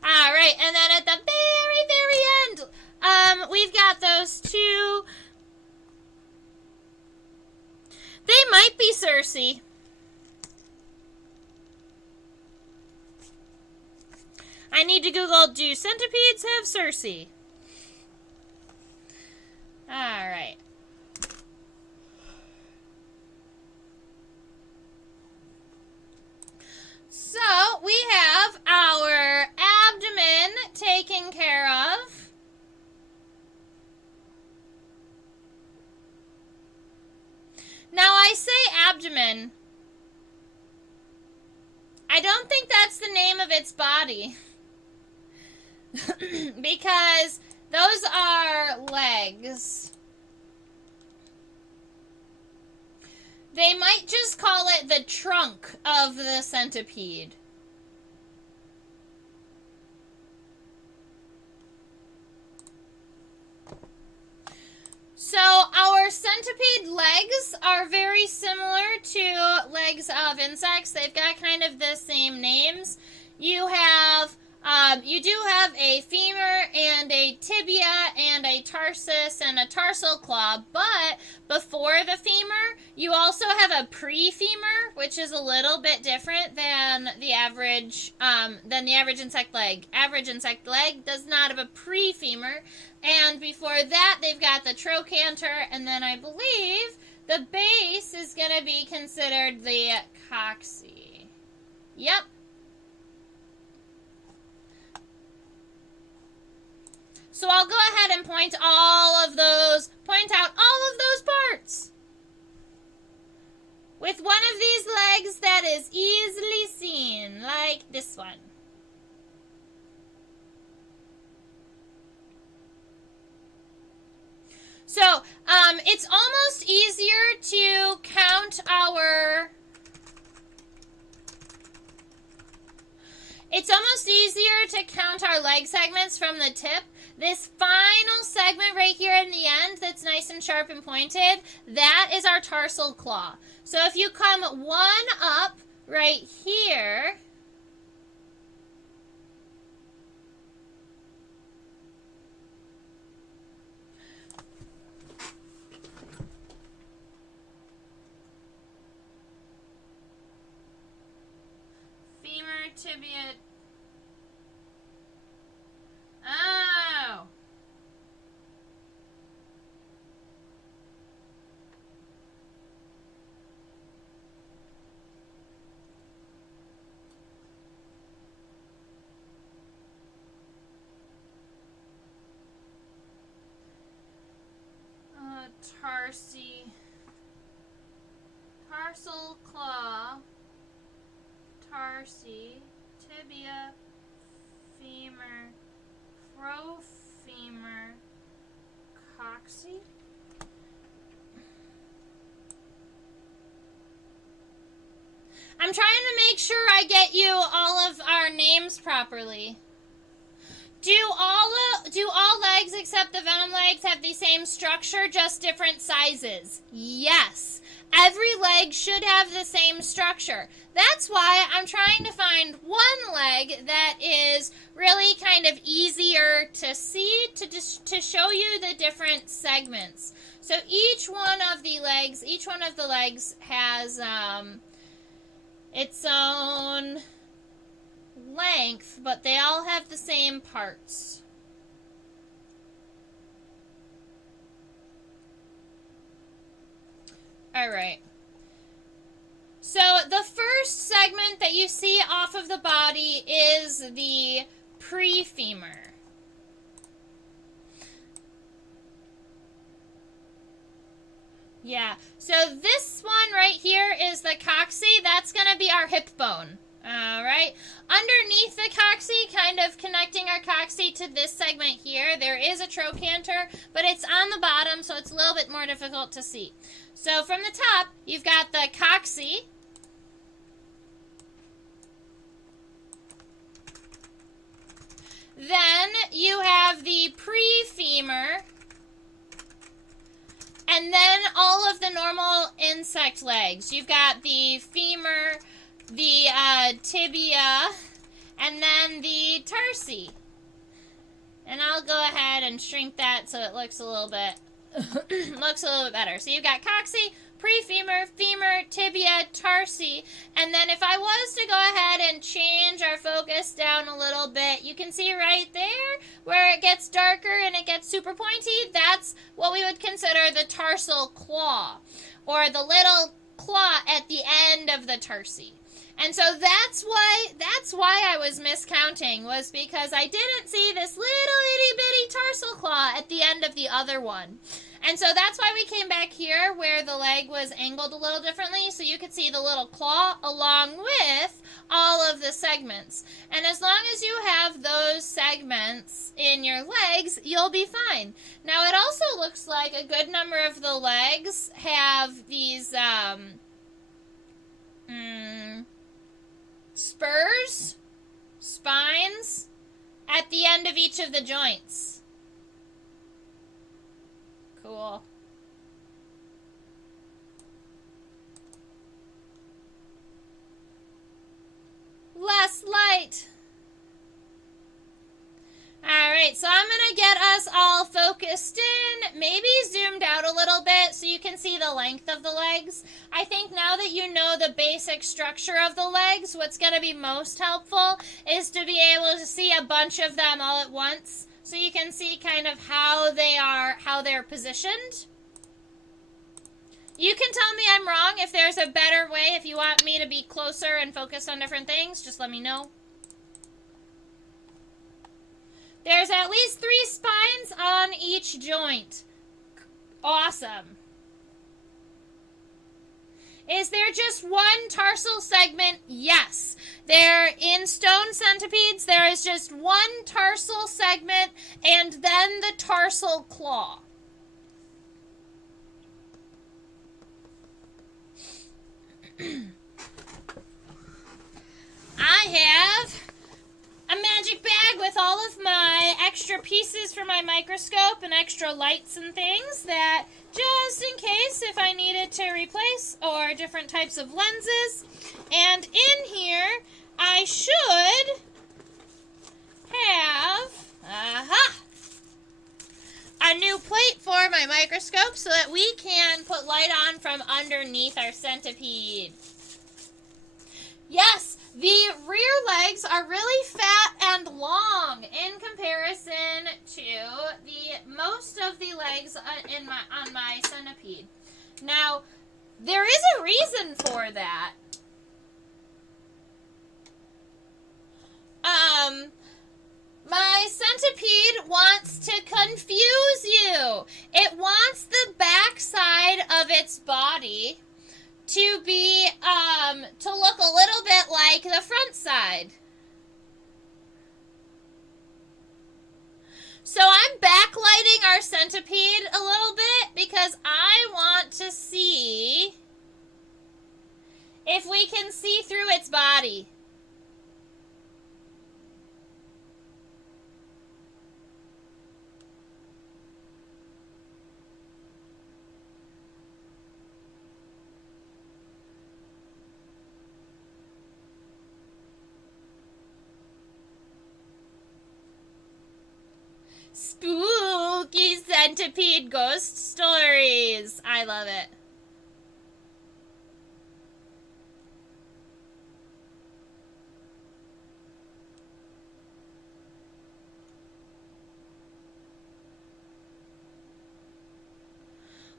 Alright, and then at the very, very end, we've got those two. They might be Circe. I need to Google, do centipedes have Circe? Alright. So, we have our abdomen taken care of. Now, I say abdomen. I don't think that's the name of its body. Because those are legs. They might just call it the trunk of the centipede. So our centipede legs are very similar to legs of insects. They've got kind of the same names. You do have a femur and a tibia and a tarsus and a tarsal claw, but before the femur, you also have a pre-femur, which is a little bit different than the average insect leg. Average insect leg does not have a pre-femur, and before that, they've got the trochanter, and then I believe the base is going to be considered the coccyx. Yep. So I'll go ahead and point out all of those parts. With one of these legs that is easily seen, like this one. So, it's almost easier to count our... It's almost easier to count our leg segments from the tip. This final segment right here in the end that's nice and sharp and pointed, that is our tarsal claw. So if you come one up right here, femur, tibia. Oh. Tarsi. Tarsal claw. Tarsi. Tibia. Femur. Profemur. Coccyx. I'm trying to make sure I get you all of our names properly. Do all legs except the venom legs have the same structure, just different sizes? Yes. Every leg should have the same structure. That's why I'm trying to find one leg that is really kind of easier to see, to show you the different segments. So each one of the legs has its own length, but they all have the same parts. Alright. So the first segment that you see off of the body is the pre-femur. Yeah. So this one right here is the coccyx. That's going to be our hip bone. All right. Underneath the coccyx, kind of connecting our coccyx to this segment here, there is a trochanter, but it's on the bottom, so it's a little bit more difficult to see. So from the top, you've got the coccyx. Then you have the prefemur. And then all of the normal insect legs. You've got the femur, the tibia, and then the tarsi. And I'll go ahead and shrink that so it looks a little bit better. So you've got coccyx, prefemur, femur, tibia, tarsi, and then if I was to go ahead and change our focus down a little bit, you can see right there where it gets darker and it gets super pointy. That's what we would consider the tarsal claw, or the little claw at the end of the tarsi. And so that's why I was miscounting, was because I didn't see this little itty bitty tarsal claw at the end of the other one. And so that's why we came back here where the leg was angled a little differently, so you could see the little claw along with all of the segments. And as long as you have those segments in your legs, you'll be fine. Now it also looks like a good number of the legs have these spurs, spines, at the end of each of the joints. Cool. Less light. Alright, so I'm going to get us all focused in, maybe zoomed out a little bit so you can see the length of the legs. I think now that you know the basic structure of the legs, what's going to be most helpful is to be able to see a bunch of them all at once so you can see kind of how they're positioned. You can tell me I'm wrong. If there's a better way, if you want me to be closer and focus on different things, just let me know. There's at least 3 spines on each joint. Awesome. Is there just one tarsal segment? Yes. There, in stone centipedes, there is just one tarsal segment and then the tarsal claw. I have a magic bag with all of my extra pieces for my microscope and extra lights and things that, just in case if I needed to replace, or different types of lenses. And in here, I should have, a new plate for my microscope so that we can put light on from underneath our centipede. Yes, the rear legs are really fat and long in comparison to the most of the legs on my centipede. Now, there is a reason for that. My centipede wants to confuse you. It wants the back side of its body to be, to look a little bit like the front side. So I'm backlighting our centipede a little bit because I want to see if we can see through its body. Spooky centipede ghost stories. I love it.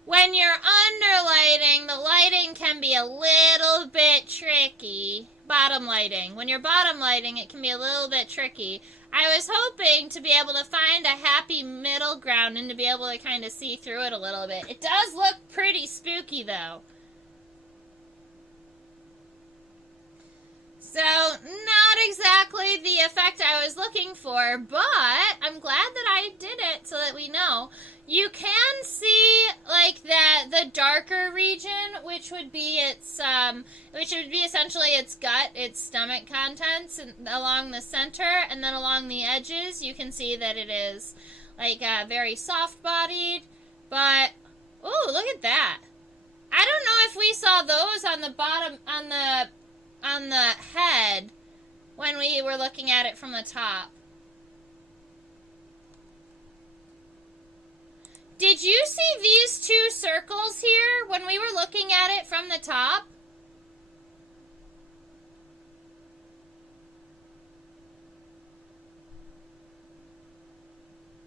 When you're underlighting, the lighting can be a little bit tricky. Bottom lighting. When you're bottom lighting, it can be a little bit tricky. I was hoping to be able to find a happy middle ground background and to be able to kind of see through it a little bit. It does look pretty spooky, though. So, not exactly the effect I was looking for, but I'm glad that I did it so that we know. You can see, like, the darker region, which would be essentially its gut, its stomach contents, and along the center, and then along the edges, you can see that it is, like, very soft-bodied, but, ooh, look at that. I don't know if we saw those on the bottom, on the head when we were looking at it from the top. Did you see these two circles here when we were looking at it from the top?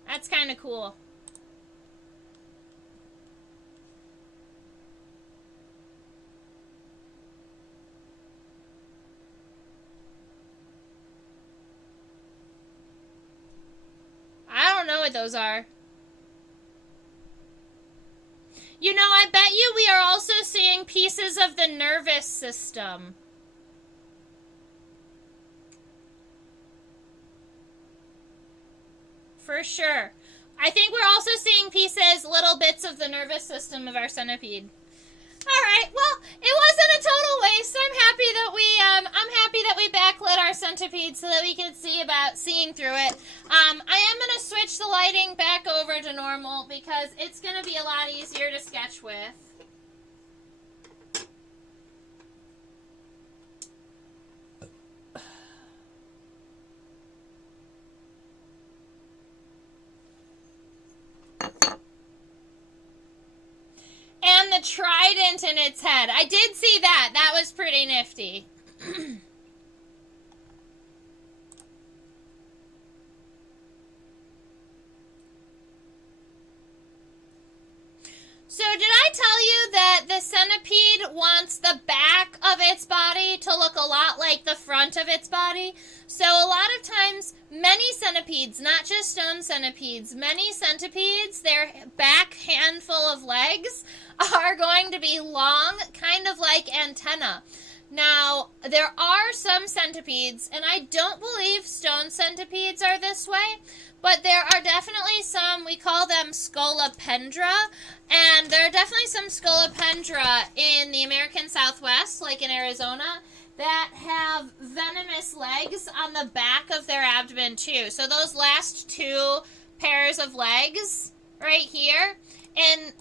That's kind of cool. I don't know what those are. You know, I bet you we are also seeing pieces of the nervous system. For sure. I think we're also seeing pieces, little bits of the nervous system of our centipede. Alright, well, it wasn't a total waste. I'm happy that we backlit our centipede so that we could see about seeing through it. I am going to switch the lighting back over to normal because it's going to be a lot easier to sketch with. And the trident in its head. I did see that. That was pretty nifty. So did I tell you that the centipede wants the back of its body to look a lot like the front of its body? So a lot of times, many centipedes, not just stone centipedes, many centipedes, their back handful of legs are going to be long, kind of like antenna. Now, there are some centipedes, and I don't believe stone centipedes are this way, but there are definitely some, we call them scolopendra, and there are definitely some scolopendra in the American Southwest, like in Arizona, that have venomous legs on the back of their abdomen too. So those last two pairs of legs right here, and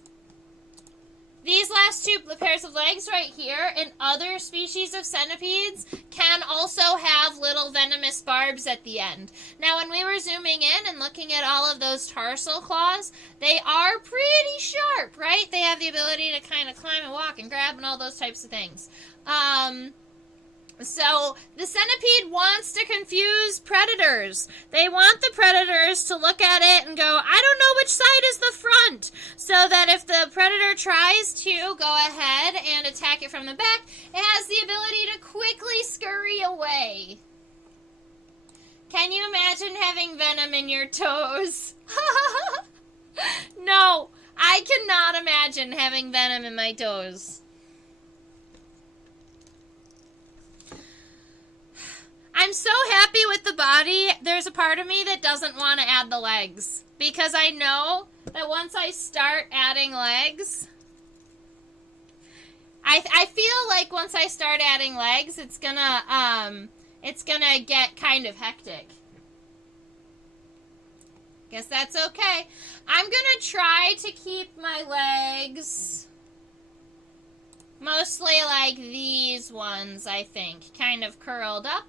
these last two pairs of legs right here in other species of centipedes can also have little venomous barbs at the end. Now, when we were zooming in and looking at all of those tarsal claws, they are pretty sharp, right? They have the ability to kind of climb and walk and grab and all those types of things. So the centipede wants to confuse predators. They want the predators to look at it and go, I don't know which side is the front. So that if the predator tries to go ahead and attack it from the back, it has the ability to quickly scurry away. Can you imagine having venom in your toes? No, I cannot imagine having venom in my toes. I'm so happy with the body. There's a part of me that doesn't want to add the legs. Because I know that once I start adding legs, I feel like once I start adding legs, it's gonna get kind of hectic. Guess that's okay. I'm gonna try to keep my legs mostly like these ones, I think, kind of curled up.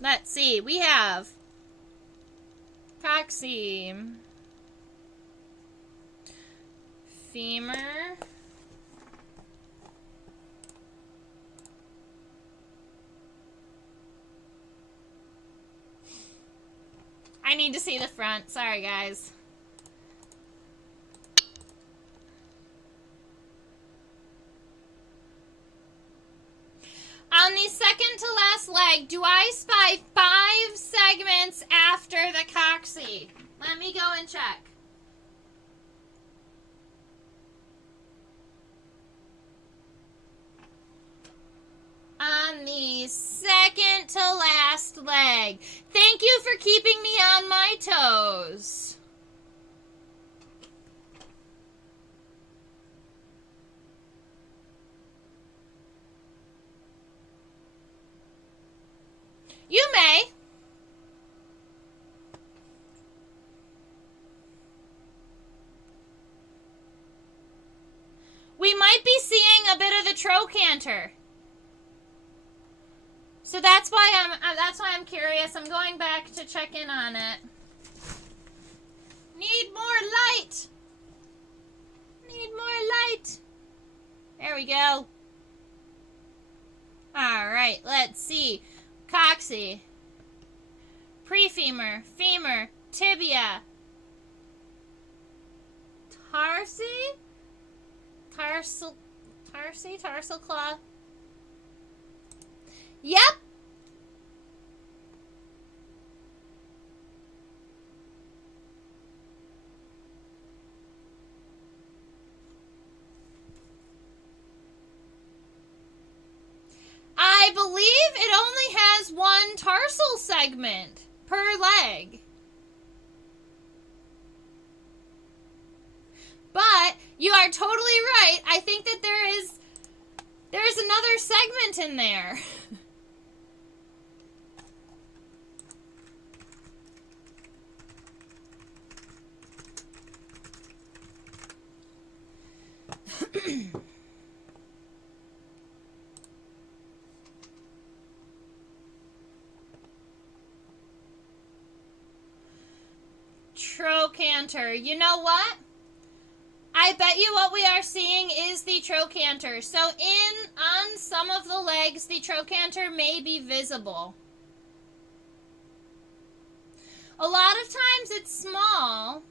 Let's see. We have coccyx, femur, I need to see the front. Sorry, guys. On the the second to last leg, do I spy 5 segments after the coccyx? Let me go and check. On the second to last leg. Thank you for keeping me on my toes. You may. We might be seeing a bit of the trochanter. So that's why I'm curious. I'm going back to check in on it. Need more light. Need more light. There we go. All right, let's see. Coccyx, prefemur, femur, tibia, tarsal claw. Yep. I believe it only has one tarsal segment per leg. But you are totally right. I think that there's another segment in there. Trochanter. You know what? I bet you what we are seeing is the trochanter. So on some of the legs, the trochanter may be visible. A lot of times it's small.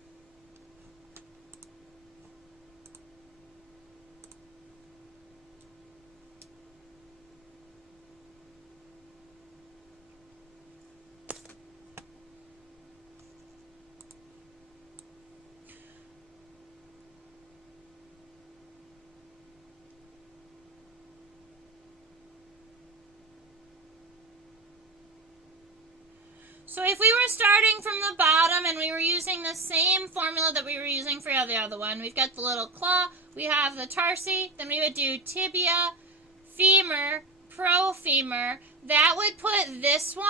So if we were starting from the bottom and we were using the same formula that we were using for the other one, we've got the little claw, we have the tarsi, then we would do tibia, femur, profemur. That would put this one,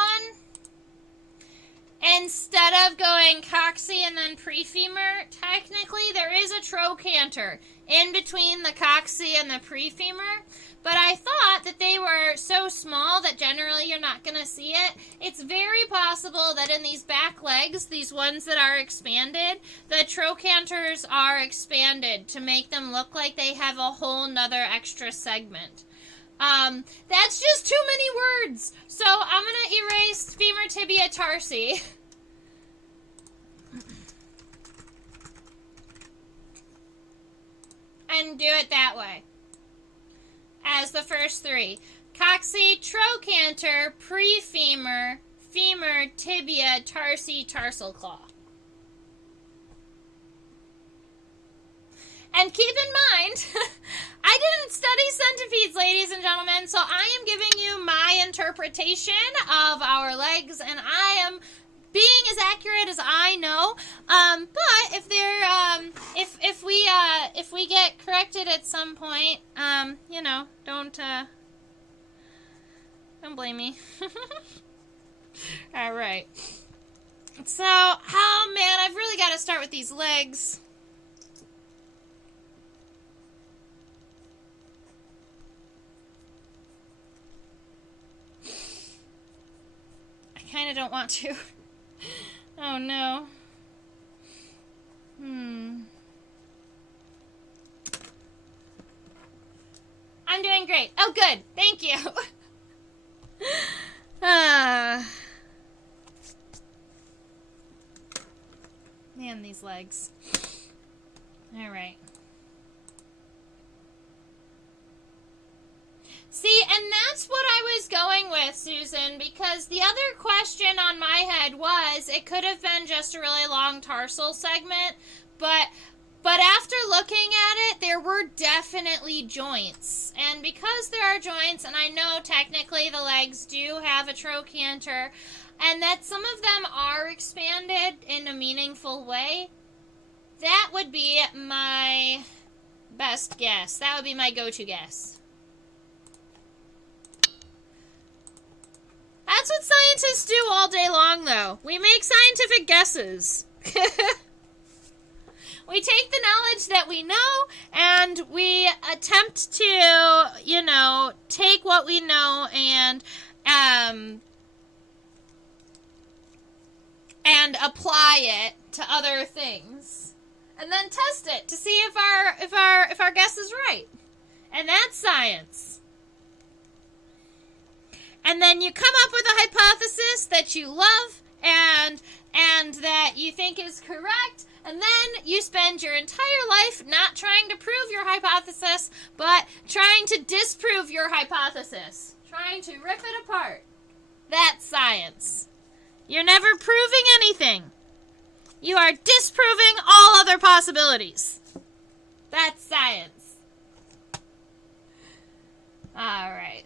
instead of going coccyx and then prefemur, technically there is a trochanter in between the coccyx and the prefemur. But I thought that they were so small that generally you're not going to see it. It's very possible that in these back legs, these ones that are expanded, the trochanters are expanded to make them look like they have a whole nother extra segment. That's just too many words. So I'm going to erase femur, tibia, tarsi. And do it that way. As the first 3. Coccyx, trochanter, prefemur, femur, tibia, tarsi, tarsal claw. And keep in mind, I didn't study centipedes, ladies and gentlemen, so I am giving you my interpretation of our legs, and I am being as accurate as I know. But if we get corrected at some point, don't blame me. All right. So, oh man, I've really got to start with these legs. I kind of don't want to. Oh no. I'm doing great. Oh good. Thank you. Man, these legs. All right. See, and that's what I was going Susan, because the other question on my head was, it could have been just a really long tarsal segment, but after looking at it, there were definitely joints. And because there are joints, and I know technically the legs do have a trochanter, and that some of them are expanded in a meaningful way, that would be my best guess. That would be my go-to guess. That's what scientists do all day long, though. We make scientific guesses. We take the knowledge that we know, and we attempt to, take what we know and apply it to other things, and then test it to see if our guess is right. And that's science. And then you come up with a hypothesis that you love and that you think is correct, and then you spend your entire life not trying to prove your hypothesis, but trying to disprove your hypothesis, trying to rip it apart. That's science. You're never proving anything. You are disproving all other possibilities. That's science. All right.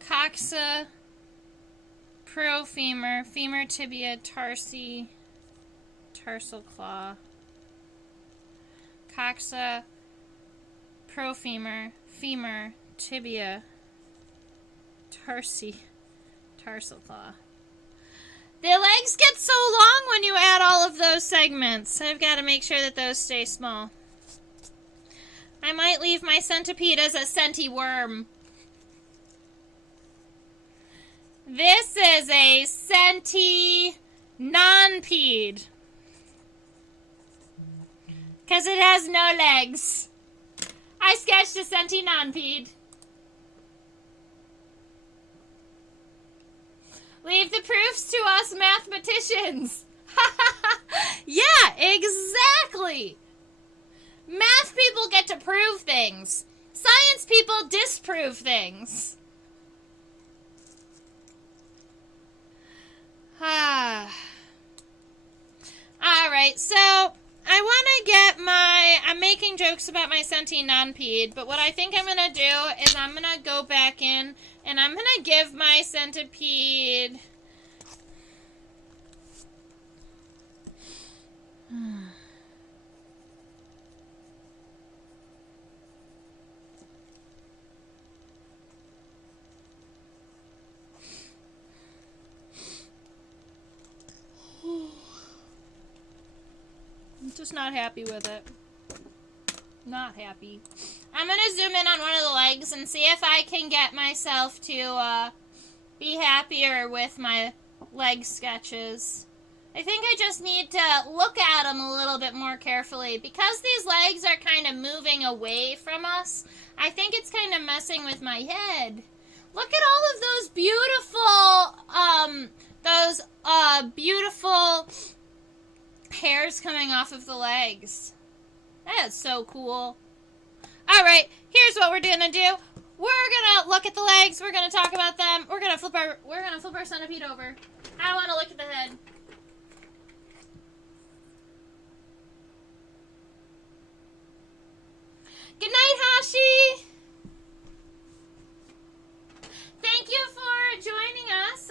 Coxa, profemur, femur, tibia, tarsi, tarsal claw. Coxa, profemur, femur, tibia, tarsi, tarsal claw. The legs get so long when you add all of those segments. I've got to make sure that those stay small. I might leave my centipede as a centiworm. This is a centi-non-pede. Because it has no legs. I sketched a centi-non-pede. Leave the proofs to us mathematicians. Yeah, exactly. Math people get to prove things. Science people disprove things. Alright, so I want to get I'm making jokes about my sentient non-pede, but what I think I'm going to do is I'm going to go back in and I'm going to give my centipede I'm just not happy with it. Not happy. I'm going to zoom in on one of the legs and see if I can get myself to be happier with my leg sketches. I think I just need to look at them a little bit more carefully. Because these legs are kind of moving away from us, I think it's kind of messing with my head. Look at all of those beautiful hairs coming off of the legs. That is so cool. Alright, here's what we're gonna do. We're gonna look at the legs, we're gonna talk about them, we're gonna flip our centipede over. I wanna look at the head. Good night, Hashi! Thank you for joining us.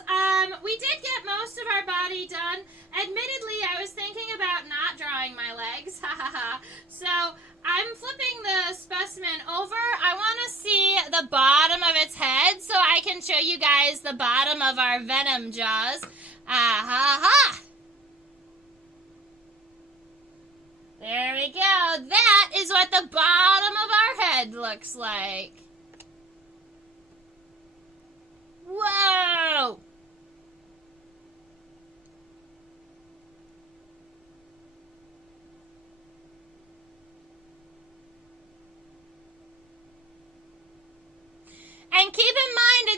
We did get most of our body done. Admittedly, I was thinking about not drawing my legs. So I'm flipping the specimen over. I want to see the bottom of its head so I can show you guys the bottom of our venom jaws. There we go. That is what the bottom of our head looks like. Whoa!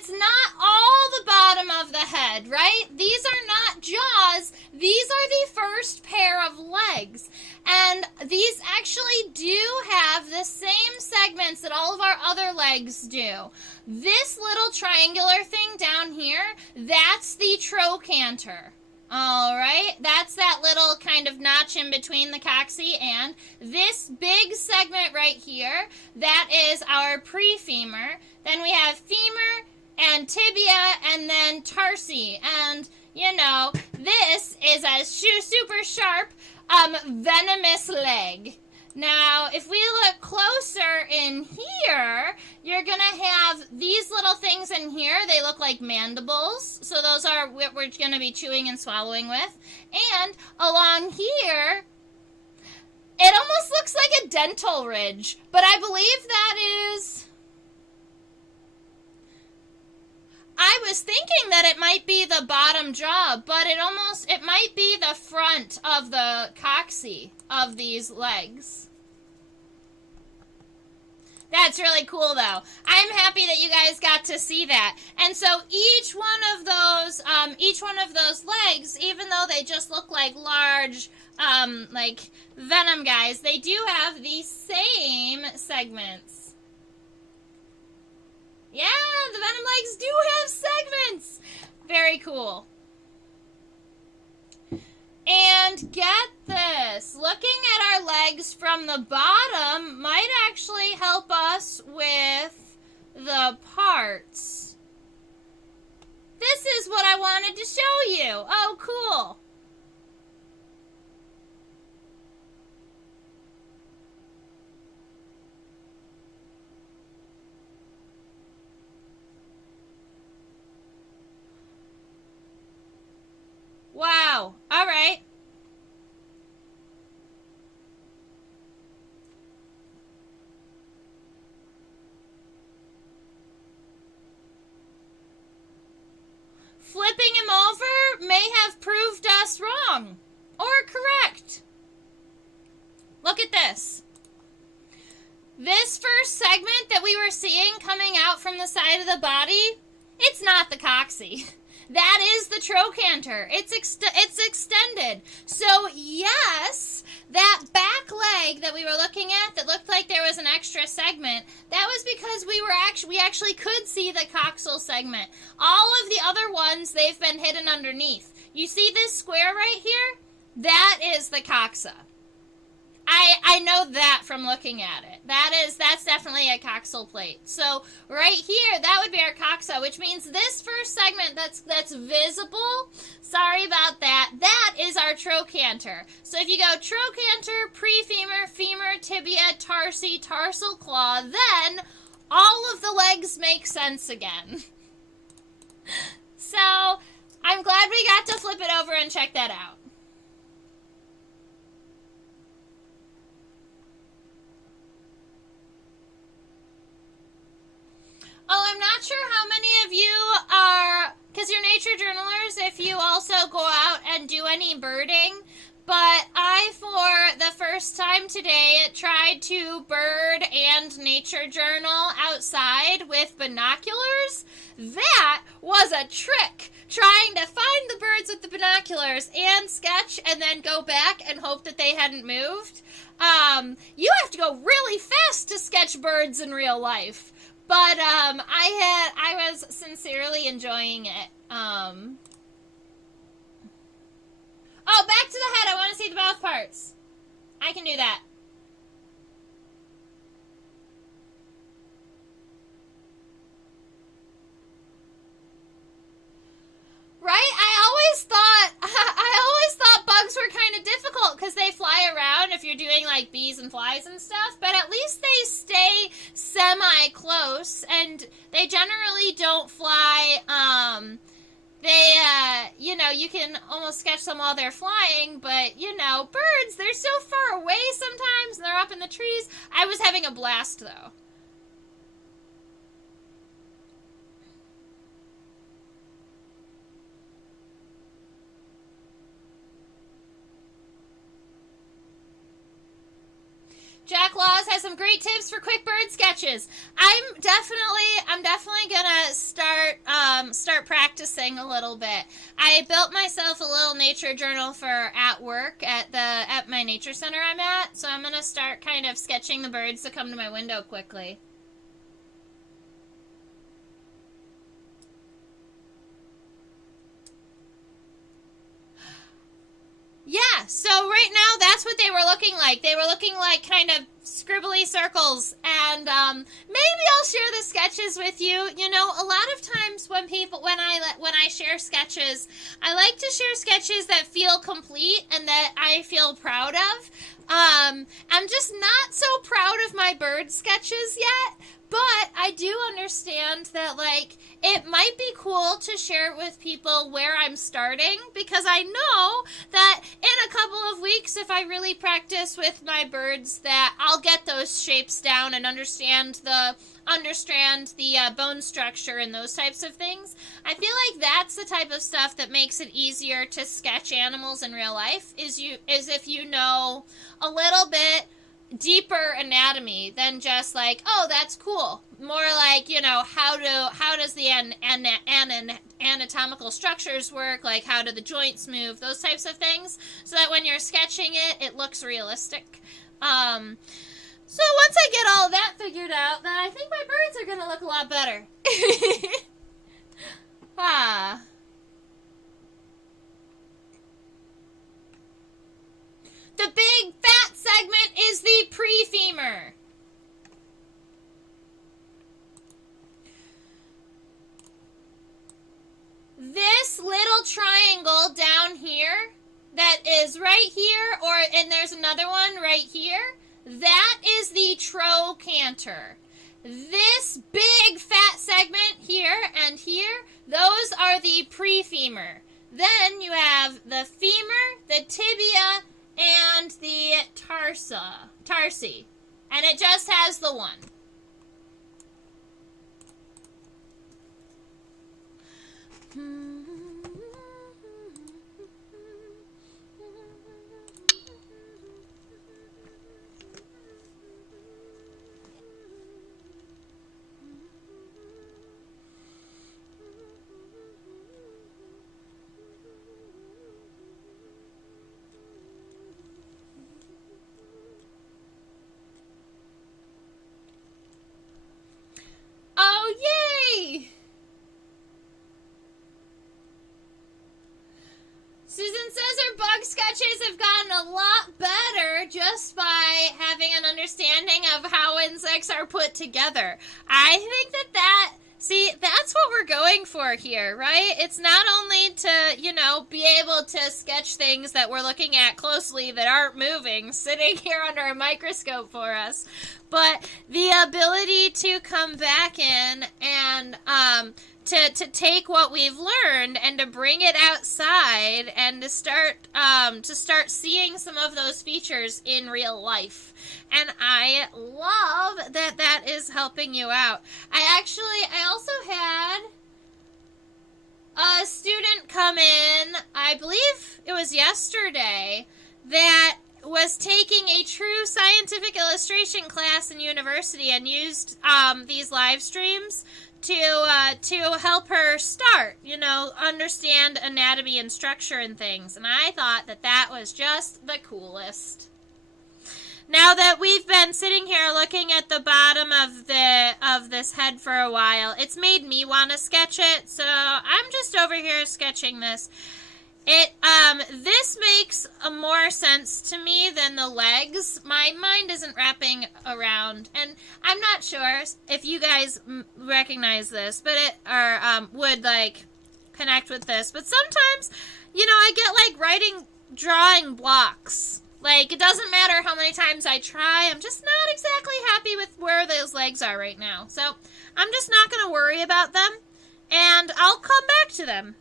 it's not all the bottom of the head, right? These are not jaws. These are the first pair of legs. And these actually do have the same segments that all of our other legs do. This little triangular thing down here, that's the trochanter. All right, that's that little kind of notch in between the coccyx and this big segment right here, that is our prefemur. Then we have femur and tibia and then tarsi. And, you know, this is a super sharp, venomous leg. Now, if we look closer in here, you're going to have these little things in here. They look like mandibles. So those are what we're going to be chewing and swallowing with. And along here, it almost looks like a dental ridge. But I believe that is... I was thinking that it might be the bottom jaw, but it might be the front of the coccyx of these legs. That's really cool, though. I'm happy that you guys got to see that. And so each one of those legs, even though they just look like large, like venom guys, they do have the same segments. Yeah, the venom legs do have segments. Very cool. And get this, looking at our legs from the bottom might actually help us with the parts. This is what I wanted to show you. Oh, cool. Wow. All right. Flipping him over may have proved us wrong or correct. Look at this. This first segment that we were seeing coming out from the side of the body, it's not the coccyx. That is the trochanter. It's extended. So yes, that back leg that we were looking at that looked like there was an extra segment, that was because we actually could see the coxal segment. All of the other ones, they've been hidden underneath. You see this square right here? That is the coxa. I know that from looking at it. That's definitely a coxal plate. So right here, that would be our coxa, which means this first segment that's visible, sorry about that, that is our trochanter. So if you go trochanter, prefemur, femur, tibia, tarsi, tarsal claw, then all of the legs make sense again. So I'm glad we got to flip it over and check that out. Oh, I'm not sure how many of you are, because you're nature journalers, if you also go out and do any birding, but I, for the first time today, tried to bird and nature journal outside with binoculars. That was a trick, trying to find the birds with the binoculars and sketch and then go back and hope that they hadn't moved. You have to go really fast to sketch birds in real life. But I was sincerely enjoying it. Oh, back to the head. I want to see the mouth parts. I can do that. Right? I always thought bugs were kind of difficult because they fly around if you're doing like bees and flies and stuff, but at least they stay semi-close and they generally don't fly, you know, you can almost sketch them while they're flying, but, you know, birds, they're so far away sometimes, and they're up in the trees. I was having a blast, though. Jack Laws has some great tips for quick bird sketches. I'm definitely gonna start practicing a little bit. I built myself a little nature journal for at work at my nature center I'm at, so I'm gonna start kind of sketching the birds that come to my window quickly. Yeah, so right now that's what they were looking like. They were looking like kind of scribbly circles, and maybe I'll share the sketches with you. You know, a lot of times when I share sketches, I like to share sketches that feel complete and that I feel proud of. I'm just not so proud of my bird sketches yet. But I do understand that, like, it might be cool to share it with people where I'm starting, because I know that in a couple of weeks, if I really practice with my birds, that I'll get those shapes down and understand the bone structure and those types of things. I feel like that's the type of stuff that makes it easier to sketch animals in real life, is if you know a little bit deeper anatomy than just like, oh, that's cool. More like, you know, how does the anatomical structures work, like how do the joints move, those types of things, so that when you're sketching it looks realistic. So once I get all of that figured out, then I think my birds are going to look a lot better. The big fat segment is the prefemur. This little triangle down here that is right here, and there's another one right here, that is the trochanter. This big fat segment here and here, those are the prefemur. Then you have the femur, the tibia, and the tarsi, and it just has the one. Oh, yay! Susan says her bug sketches have gotten a lot better just by having an understanding of how insects are put together. I think that's what we're going for here, right? It's not only to, you know, be able to sketch things that we're looking at closely that aren't moving, sitting here under a microscope for us, but the ability to come back in and to take what we've learned and to bring it outside and to start seeing some of those features in real life. And I love that is helping you out. I also had a student come in, I believe it was yesterday, that was taking a true scientific illustration class in university and used these live streams to help her start, you know, understand anatomy and structure and things. And I thought that was just the coolest. Now that we've been sitting here looking at the bottom of this head for a while, it's made me want to sketch it, so I'm just over here sketching this. This makes more sense to me than the legs. My mind isn't wrapping around, and I'm not sure if you guys recognize this, but would like connect with this. But sometimes, you know, I get like drawing blocks. Like, it doesn't matter how many times I try, I'm just not exactly happy with where those legs are right now. So I'm just not going to worry about them, and I'll come back to them.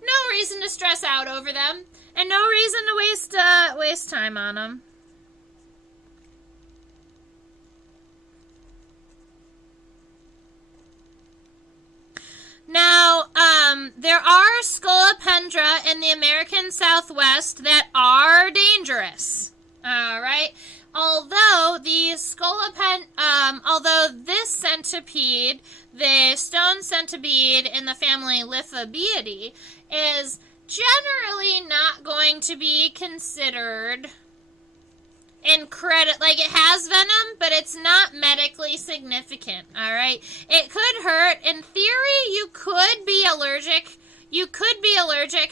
No reason to stress out over them, and no reason to waste time on them. Now, there are scolopendra in the American Southwest that are dangerous. All right. A although this centipede, the stone centipede in the family Lithobiidae, is generally not going to be considered like it has venom, but it's not medically significant, all right? It could hurt. In theory, you could be allergic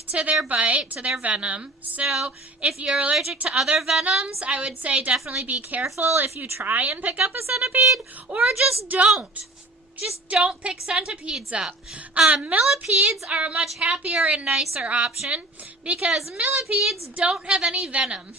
to their bite, to their venom. So if you're allergic to other venoms, I would say definitely be careful if you try and pick up a centipede, or just don't. Just don't pick centipedes up. Millipedes are a much happier and nicer option because millipedes don't have any venom.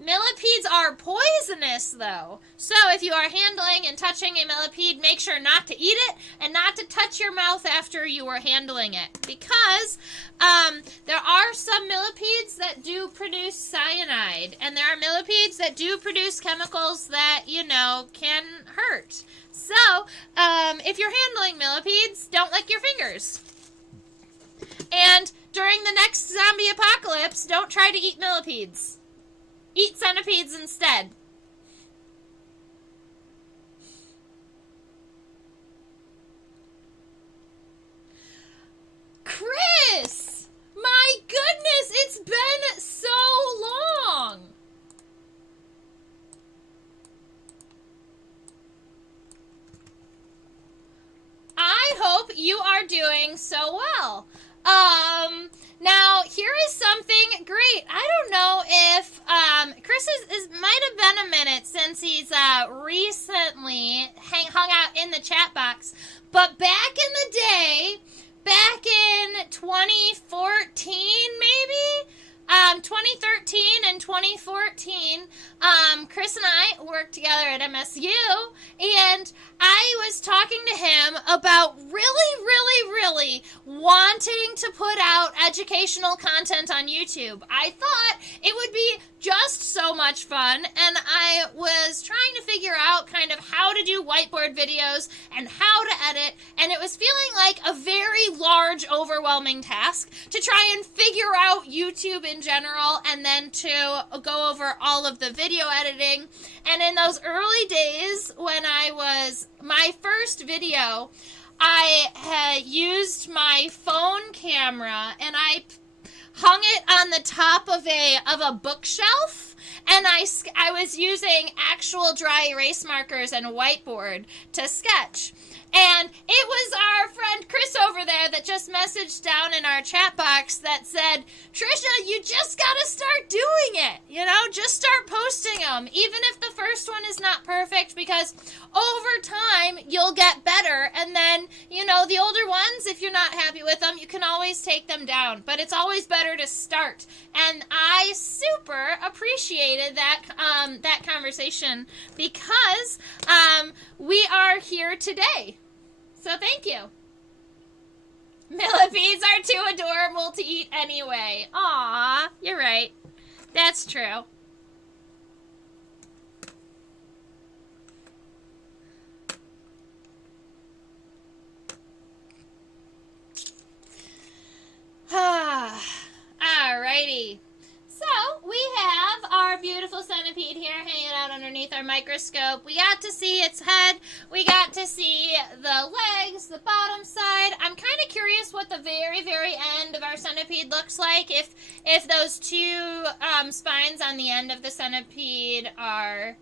Millipedes are poisonous, though. So if you are handling and touching a millipede, make sure not to eat it and not to touch your mouth after you are handling it. Because there are some millipedes that do produce cyanide. And there are millipedes that do produce chemicals that, can hurt. So if you're handling millipedes, don't lick your fingers. And during the next zombie apocalypse, don't try to eat millipedes. Eat centipedes instead. Chris! My goodness, it's been so long! I hope you are doing so well. Now, here is something great. I don't know if, Chris might have been a minute since he's, recently hung out in the chat box, but back in the day, back in 2014, maybe? 2013 and 2014, Chris and I worked together at MSU, and I was talking to him about really wanting to put out educational content on YouTube. I thought it would be just so much fun, and I was trying to figure out kind of how to do whiteboard videos and how to edit, and it was feeling like a very large, overwhelming task to try and figure out YouTube in general, and then to go over all of the video editing. And in those early days when my first video, I had used my phone camera and I hung it on the top of a bookshelf, and I was using actual dry erase markers and a whiteboard to sketch. And it was our friend Chris over there that just messaged down in our chat box that said, Trisha, you just gotta start doing it. Just start posting them, even if the first one is not perfect, because over time you'll get better. And then, the older ones, if you're not happy with them, you can always take them down. But it's always better to start. And I super appreciated that conversation because we are here today. So thank you. Millipedes are too adorable to eat anyway. Aw, you're right. That's true. Alrighty. So, we have our beautiful centipede here hanging out underneath our microscope. We got to see its head. We got to see the legs, the bottom side. I'm kind of curious what the very, very end of our centipede looks like. If those two spines on the end of the centipede are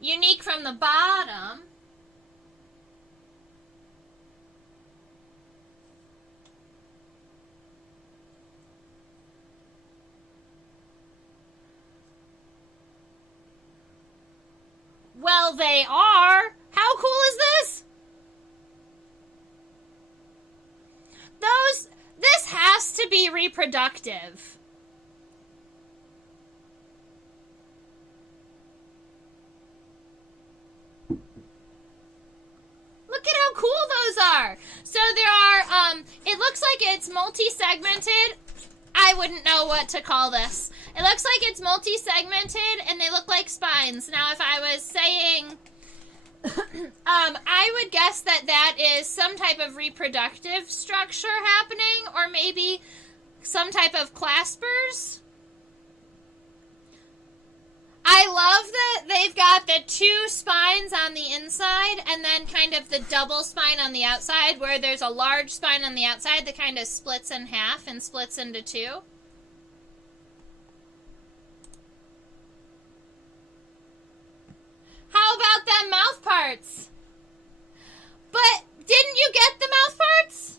unique from the bottom. Well, they are. How cool is this? This has to be reproductive. Look at how cool those are. So there are, it looks like it's multi-segmented. I wouldn't know what to call this. It looks like it's multi-segmented, and they look like spines. Now, if I was saying, I would guess that is some type of reproductive structure happening, or maybe some type of claspers. I love that they've got the two spines on the inside and then kind of the double spine on the outside, where there's a large spine on the outside that kind of splits in half and splits into two. How about them mouth parts? But didn't you get the mouth parts?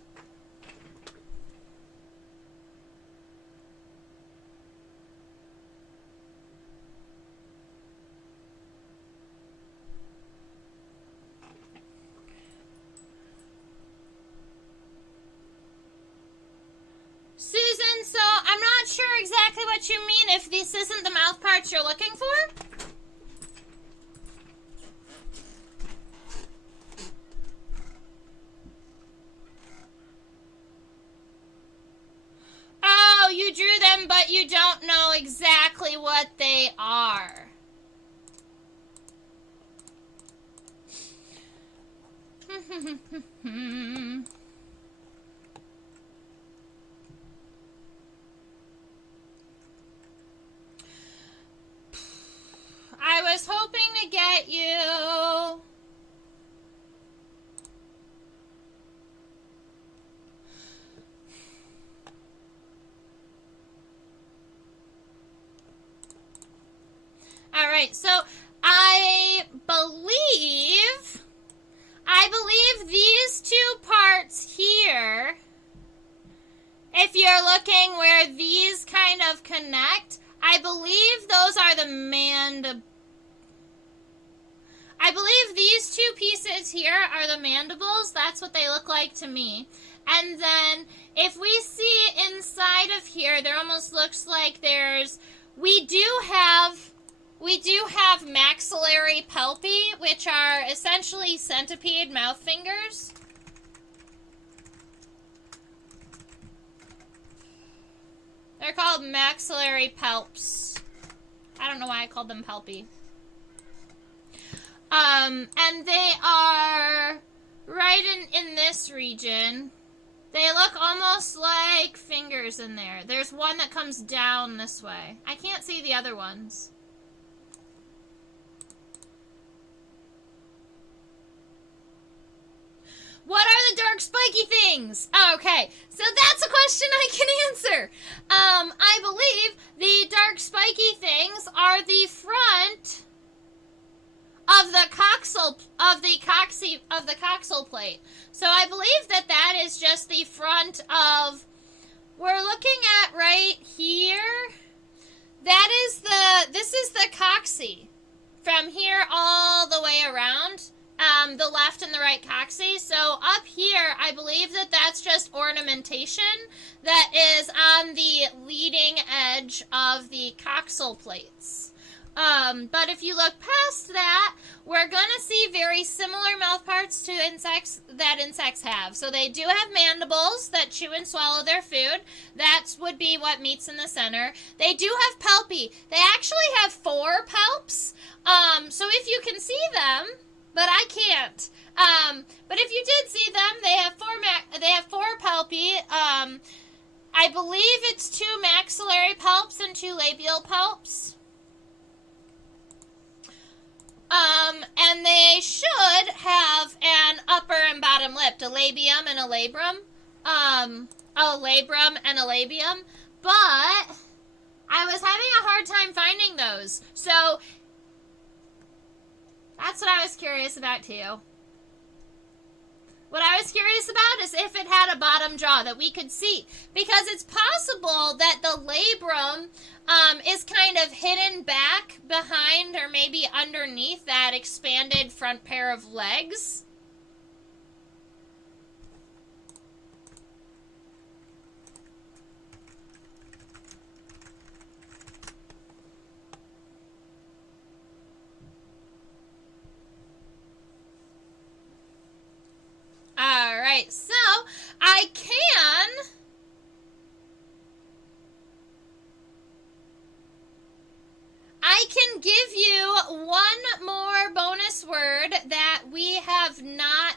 Susan, so I'm not sure exactly what you mean if this isn't the mouth parts you're looking for. Oh, you drew them, but you don't know exactly what they are. I was hoping to get you... All right, so I believe these two parts here, if you're looking where these kind of connect, I believe those are the I believe these two pieces here are the mandibles. That's what they look like to me. And then if we see inside of here, there almost looks like we do have maxillary palpi, which are essentially centipede mouth fingers. They're called maxillary palps. I don't know why I called them palpi. And they are right in this region. They look almost like fingers in there. There's one that comes down this way. I can't see the other ones. What are the dark spiky things? Okay, so that's a question I can answer. I believe the dark spiky things are the front of the coxal plate. So I believe that is just the front of. We're looking at right here. This is the coxy from here all the way around. The left and the right coxy. So up here, I believe that's just ornamentation that is on the leading edge of the coxal plates. But if you look past that, we're going to see very similar mouth parts to insects that insects have. So they do have mandibles that chew and swallow their food. That would be what meets in the center. They do have palpi. They actually have 4 palps. So if you can see them, but I can't. But if you did see them, they have 4 palpi. I believe it's 2 maxillary palps and 2 labial palps. And they should have an upper and bottom lip, a labium and a labrum. A labrum and a labium. But I was having a hard time finding those. So that's what I was curious about too. What I was curious about is if it had a bottom jaw that we could see. Because it's possible that the labrum is kind of hidden back behind or maybe underneath that expanded front pair of legs. Alright, so I can give you one more bonus word that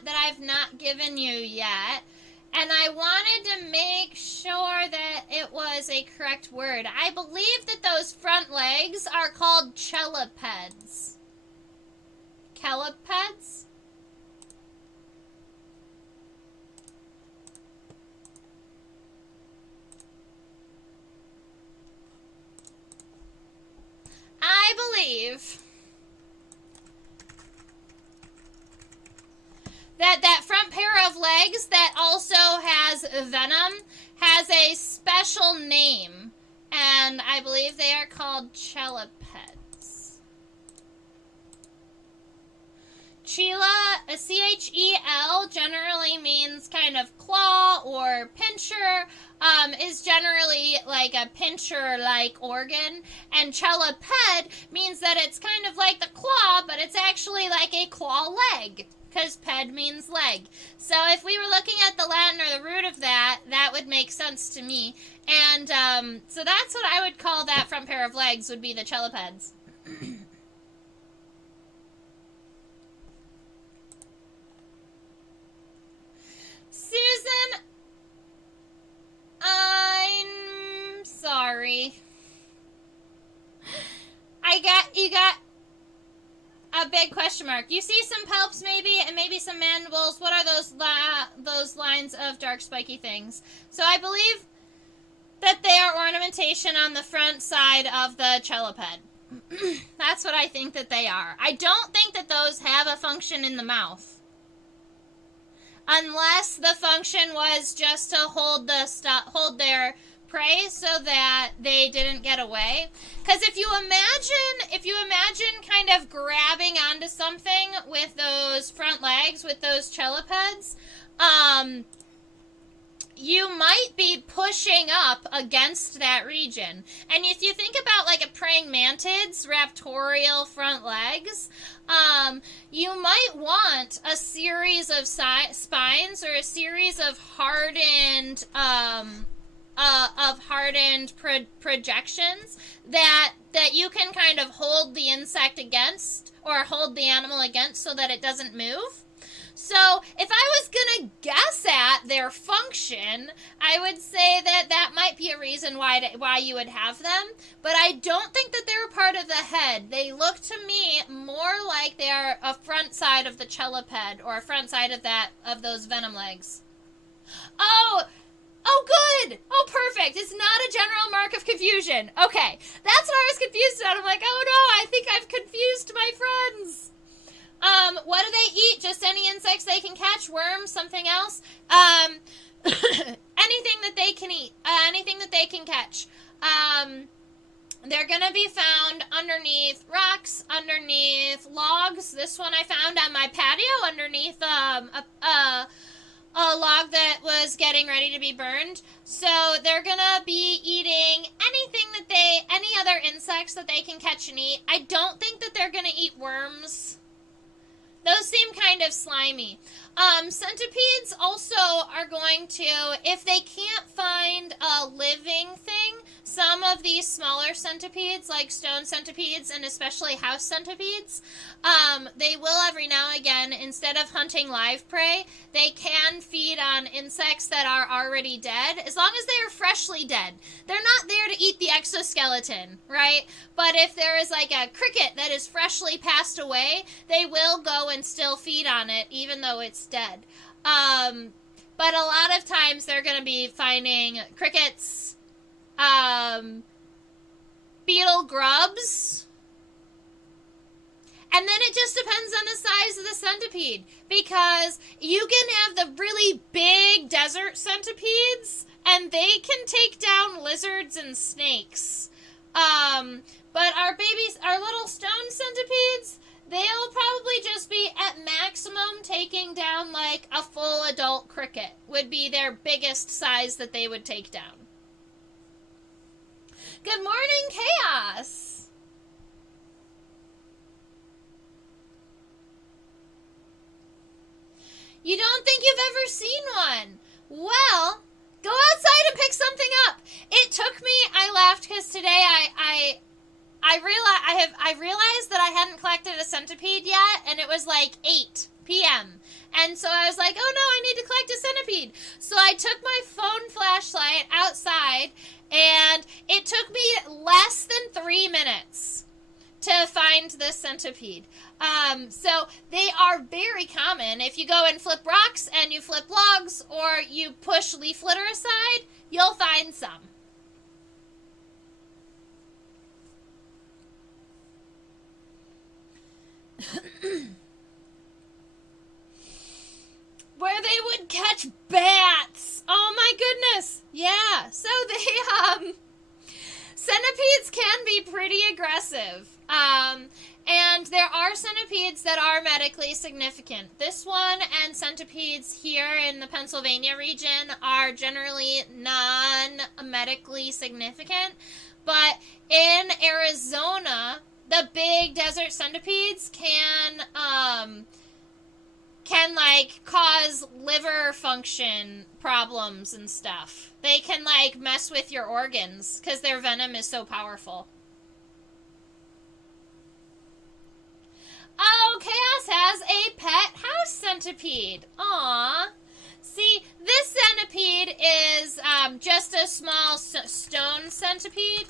I've not given you yet. And I wanted to make sure that it was a correct word. I believe that those front legs are called chelipeds. Calipeds? I believe that front pair of legs that also has venom has a special name, and I believe they are called chelipeds. Chela, a C-H-E-L, generally means kind of claw or pincher, is generally like a pincher-like organ, and cheliped means that it's kind of like the claw, but it's actually like a claw leg, because ped means leg. So if we were looking at the Latin or the root of that, that would make sense to me. And so that's what I would call that front pair of legs, would be the chelipeds. Susan, I'm sorry. You got a big question mark. You see some palps maybe, and maybe some mandibles. What are those lines of dark spiky things? So I believe that they are ornamentation on the front side of the cheliped. That's what I think that they are. I don't think that those have a function in the mouth. Unless the function was just to hold their prey so that they didn't get away. Because if you imagine kind of grabbing onto something with those front legs, with those chelipeds, you might be pushing up against that region. And if you think about like a praying mantid's raptorial front legs, you might want a series of spines or a series of hardened projections that you can kind of hold the insect against, or hold the animal against, so that it doesn't move. So if I was going to guess at their function, I would say that might be a reason why you would have them. But I don't think that they're part of the head. They look to me more like they are a front side of the cheliped, or a front side of those venom legs. Oh, good. Oh, perfect. It's not a general mark of confusion. Okay, that's what I was confused about. I'm like, oh no, I think I've confused my friends. What do they eat? Just any insects they can catch? Worms? Something else? Anything that they can eat. Anything that they can catch. They're gonna be found underneath rocks, underneath logs. This one I found on my patio underneath a log that was getting ready to be burned. So they're gonna be eating any other insects that they can catch and eat. I don't think that they're gonna eat worms. Those seem kind of slimy. Centipedes also are going to, if they can't find a living thing, some of these smaller centipedes, like stone centipedes and especially house centipedes, they will every now and again, instead of hunting live prey, they can feed on insects that are already dead, as long as they are freshly dead. They're not there to eat the exoskeleton, right? But if there is like a cricket that is freshly passed away, they will go and still feed on it, even though it's dead. But a lot of times they're going to be finding crickets, beetle grubs, and then it just depends on the size of the centipede, because you can have the really big desert centipedes, and they can take down lizards and snakes. But our little stone centipedes, they'll probably just be at maximum taking down like a full adult cricket, would be their biggest size that they would take down. Good morning, Chaos! You don't think you've ever seen one? Well, go outside and pick something up. It took me, I laughed because today I realized that I hadn't collected a centipede yet, and it was like 8 p.m. And so I was like, oh no, I need to collect a centipede. So I took my phone flashlight outside, and it took me less than 3 minutes to find this centipede. So they are very common. If you go and flip rocks and you flip logs or you push leaf litter aside, you'll find some. Where they would catch bats. Oh my goodness. Yeah. So they, centipedes can be pretty aggressive. And there are centipedes that are medically significant. This one and centipedes here in the Pennsylvania region are generally non-medically significant. But in Arizona, the big desert centipedes can like cause liver function problems and stuff. They can like mess with your organs because their venom is so powerful. Oh, Chaos has a pet house centipede. Aww. See, this centipede is just a small stone centipede.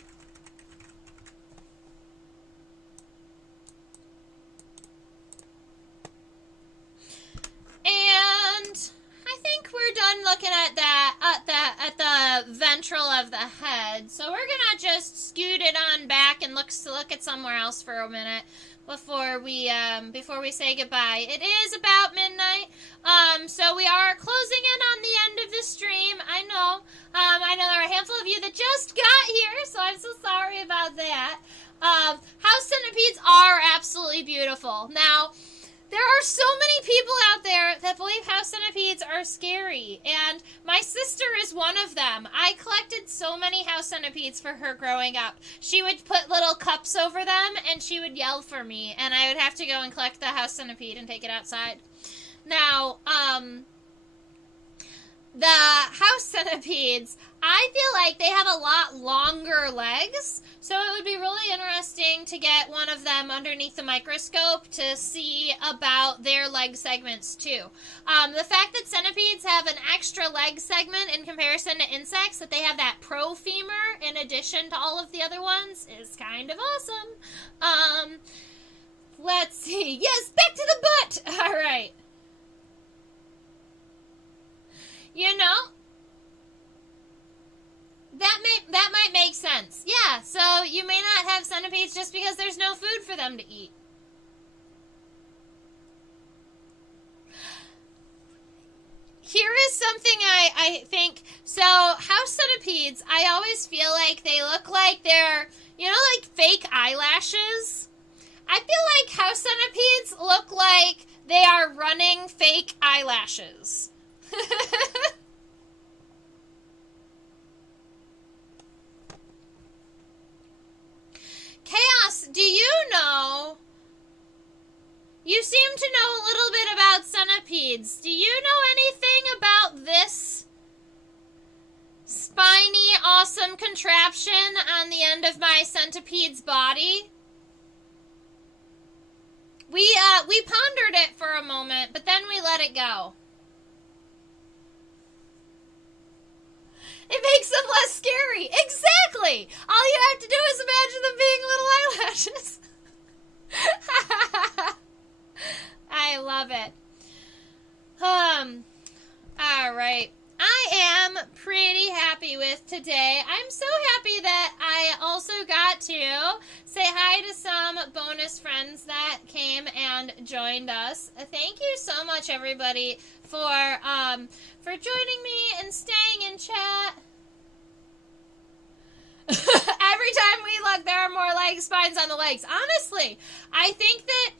And I think we're done looking at that at the ventral of the head. So we're gonna just scoot it on back and look at somewhere else for a minute before we say goodbye. It is about midnight. So we are closing in on the end of the stream. I know there are a handful of you that just got here, so I'm so sorry about that. House centipedes are absolutely beautiful. Now, there are so many people out there that believe house centipedes are scary, and my sister is one of them. I collected so many house centipedes for her growing up. She would put little cups over them, and she would yell for me, and I would have to go and collect the house centipede and take it outside. Now, the house centipedes, I feel like they have a lot longer legs, so it would be really interesting to get one of them underneath the microscope to see about their leg segments too. The fact that centipedes have an extra leg segment in comparison to insects, that they have that profemur in addition to all of the other ones, is kind of awesome. Let's see. Yes, back to the butt! All right. You know, that might make sense. Yeah, so you may not have centipedes just because there's no food for them to eat. Here is something I think, so house centipedes, I always feel like they look like they're, you know, like fake eyelashes? I feel like house centipedes look like they are running fake eyelashes. Chaos, do you know? You seem to know a little bit about centipedes. Do you know anything about this spiny, awesome contraption on the end of my centipede's body? We pondered it for a moment, but then we let it go. It makes them less scary. Exactly. All you have to do is imagine them being little eyelashes. I love it. All right. I am pretty happy with today. I'm so happy that I also got to say hi to some bonus friends that came and joined us. Thank you so much, everybody, for joining me and staying in chat. Every time we look, there are more leg spines on the legs. Honestly, I think that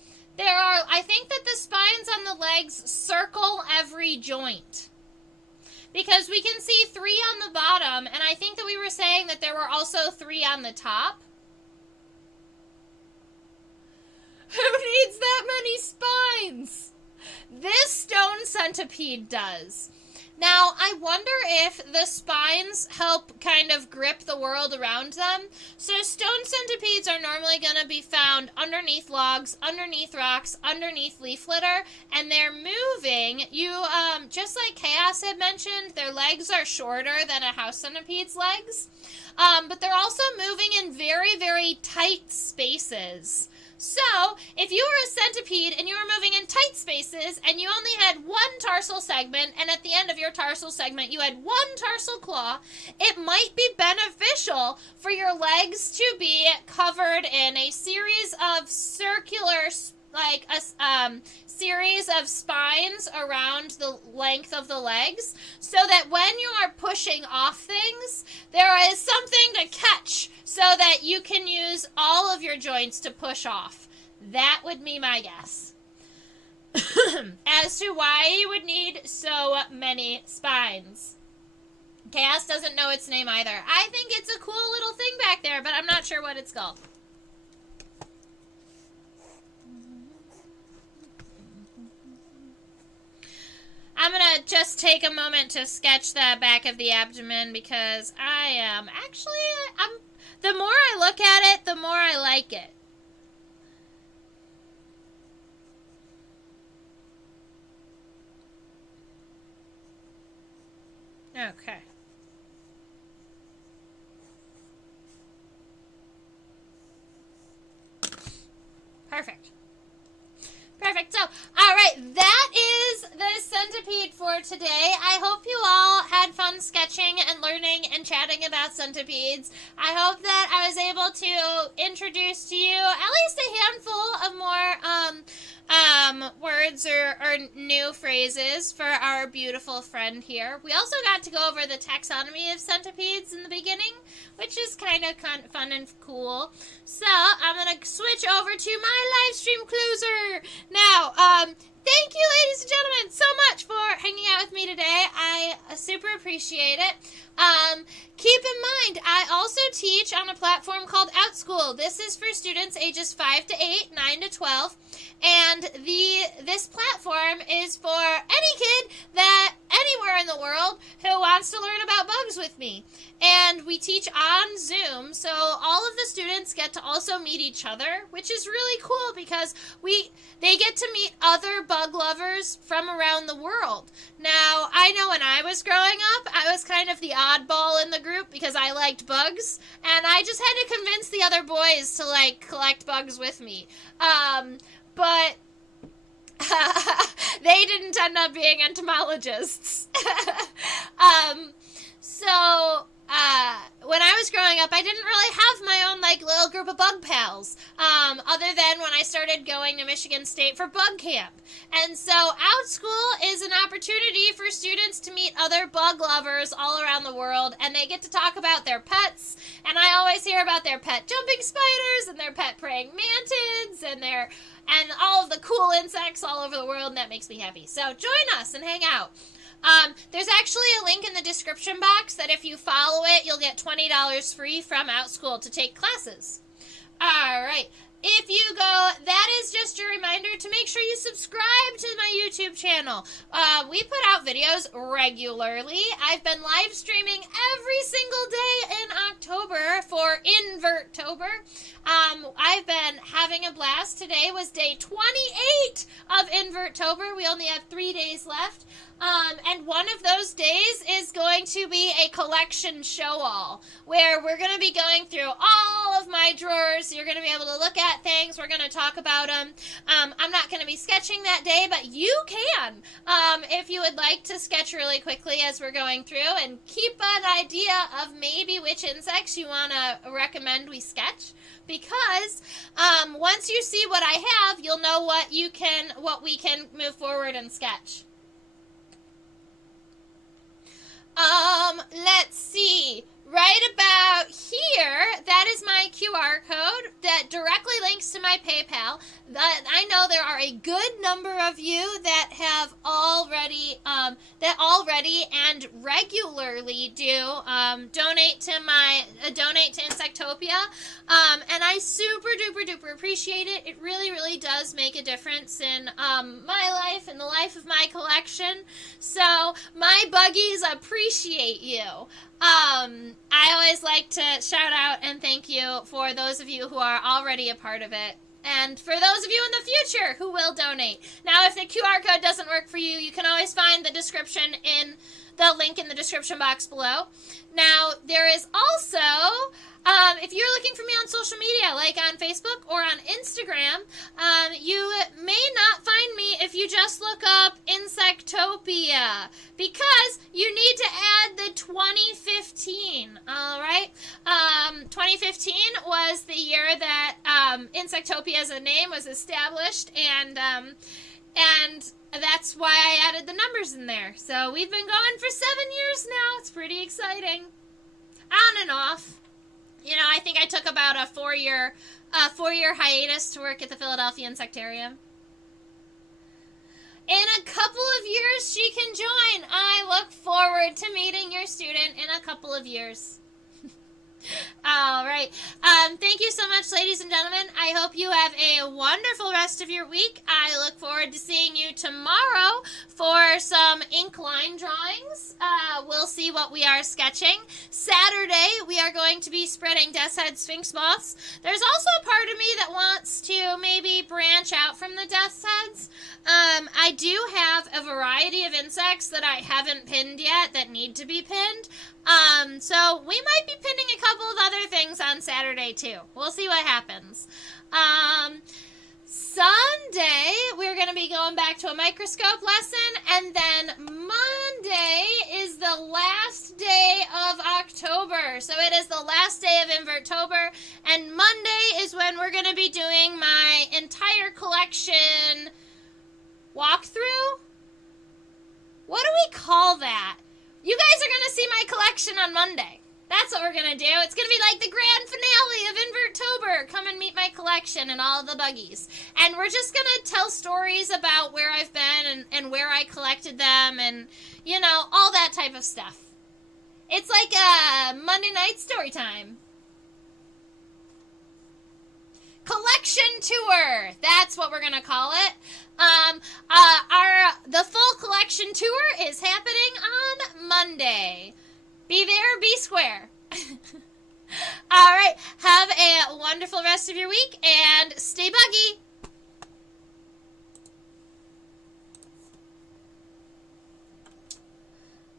the spines on the legs circle every joint. Because we can see 3 on the bottom, and I think that we were saying that there were also 3 on the top. Who needs that many spines? This stone centipede does. Now, I wonder if the spines help kind of grip the world around them. So stone centipedes are normally going to be found underneath logs, underneath rocks, underneath leaf litter, and they're moving. Just like Chaos had mentioned, their legs are shorter than a house centipede's legs, but they're also moving in very, very tight spaces. So, if you were a centipede and you were moving in tight spaces and you only had one tarsal segment, and at the end of your tarsal segment you had one tarsal claw, it might be beneficial for your legs to be covered in a series of circular, like a series of spines around the length of the legs, so that when you are pushing off things, there is something to catch so that you can use all of your joints to push off. That would be my guess as to why you would need so many spines. Chaos doesn't know its name either. I think it's a cool little thing back there, but I'm not sure what it's called. I'm going to just take a moment to sketch the back of the abdomen because I am actually, the more I look at it, the more I like it. Okay. Perfect. Perfect. So, all right, that is the centipede for today. I hope you all had fun sketching and learning and chatting about centipedes. I hope that I was able to introduce to you at least a handful of more words or new phrases for our beautiful friend here. We also got to go over the taxonomy of centipedes in the beginning, which is kind of fun and cool. So I'm going to switch over to my live stream closer. Now, thank you, ladies and gentlemen, so much for hanging out with me today. I super appreciate it. Keep in mind, I also teach on a platform called OutSchool. This is for students ages 5 to 8, 9 to 12, and this platform is for any kid that anywhere in the world who wants to learn about bugs with me. And we teach on Zoom, so all of the students get to also meet each other, which is really cool because they get to meet other bug lovers from around the world. Now, I know when I was growing up, I was kind of the oddball in the group because I liked bugs, and I just had to convince the other boys to, like, collect bugs with me. But they didn't end up being entomologists. When I was growing up, I didn't really have my own, like, little group of bug pals, other than when I started going to Michigan State for bug camp. And so OutSchool is an opportunity for students to meet other bug lovers all around the world, and they get to talk about their pets, and I always hear about their pet jumping spiders, and their pet praying mantids, and all of the cool insects all over the world, and that makes me happy. So join us and hang out. There's actually a link in the description box that if you follow it, you'll get $20 free from OutSchool to take classes. All right. If you go, that is just a reminder to make sure you subscribe to my YouTube channel. We put out videos regularly. I've been live streaming every single day in October for Invertober. I've been having a blast. Today was day 28 of Invertober. We only have 3 days left. And one of those days is going to be a collection show-all, where we're going to be going through all of my drawers. You're going to be able to look at things. We're going to talk about them. I'm not going to be sketching that day, but you can, if you would like to sketch really quickly as we're going through, and keep an idea of maybe which insects you want to recommend we sketch. Because once you see what I have, you'll know what we can move forward and sketch. Let's see. right about here, that is my QR code that directly links to my PayPal. I know there are a good number of you that have already and regularly do donate to Insectopia, and I super duper appreciate it. It really, really does make a difference in my life and the life of my collection. So my buggies appreciate you. I always like to shout out and thank you for those of you who are already a part of it. And for those of you in the future who will donate. Now, if the QR code doesn't work for you, you can always find the description in the link in the description box below. Now, there is also, if you're looking for me on social media, like on Facebook or on Instagram, you may not find me if you just look up Insectopia, because you need to add the 2015, all right? 2015 was the year that Insectopia as a name was established, and that's why I added the numbers in there. So we've been going for 7 years now. It's pretty exciting. On and off. You know, I think I took about a four-year hiatus to work at the Philadelphia Insectarium. In a couple of years, she can join. I look forward to meeting your student in a couple of years. All right. Thank you so much, ladies and gentlemen. I hope you have a wonderful rest of your week. I look forward to seeing you tomorrow for some ink line drawings. We'll see what we are sketching. Saturday, we are going to be spreading Death's Head Sphinx moths. There's also a part of me that wants to maybe branch out from the Death's Heads. I do have a variety of insects that I haven't pinned yet that need to be pinned. So we might be pinning a couple of other things on Saturday too. We'll see what happens. Sunday, we're going to be going back to a microscope lesson, and then Monday is the last day of October. So it is the last day of Invertober, and Monday is when we're going to be doing my entire collection walkthrough. What do we call that? You guys are going to see my collection on Monday. That's what we're going to do. It's going to be like the grand finale of Invertober. Come and meet my collection and all the buggies. And we're just going to tell stories about where I've been and where I collected them and, you know, all that type of stuff. It's like a Monday night story time. Collection tour. That's what we're going to call it. The full collection tour is happening on Monday. Be there, be square. All right. Have a wonderful rest of your week and stay buggy.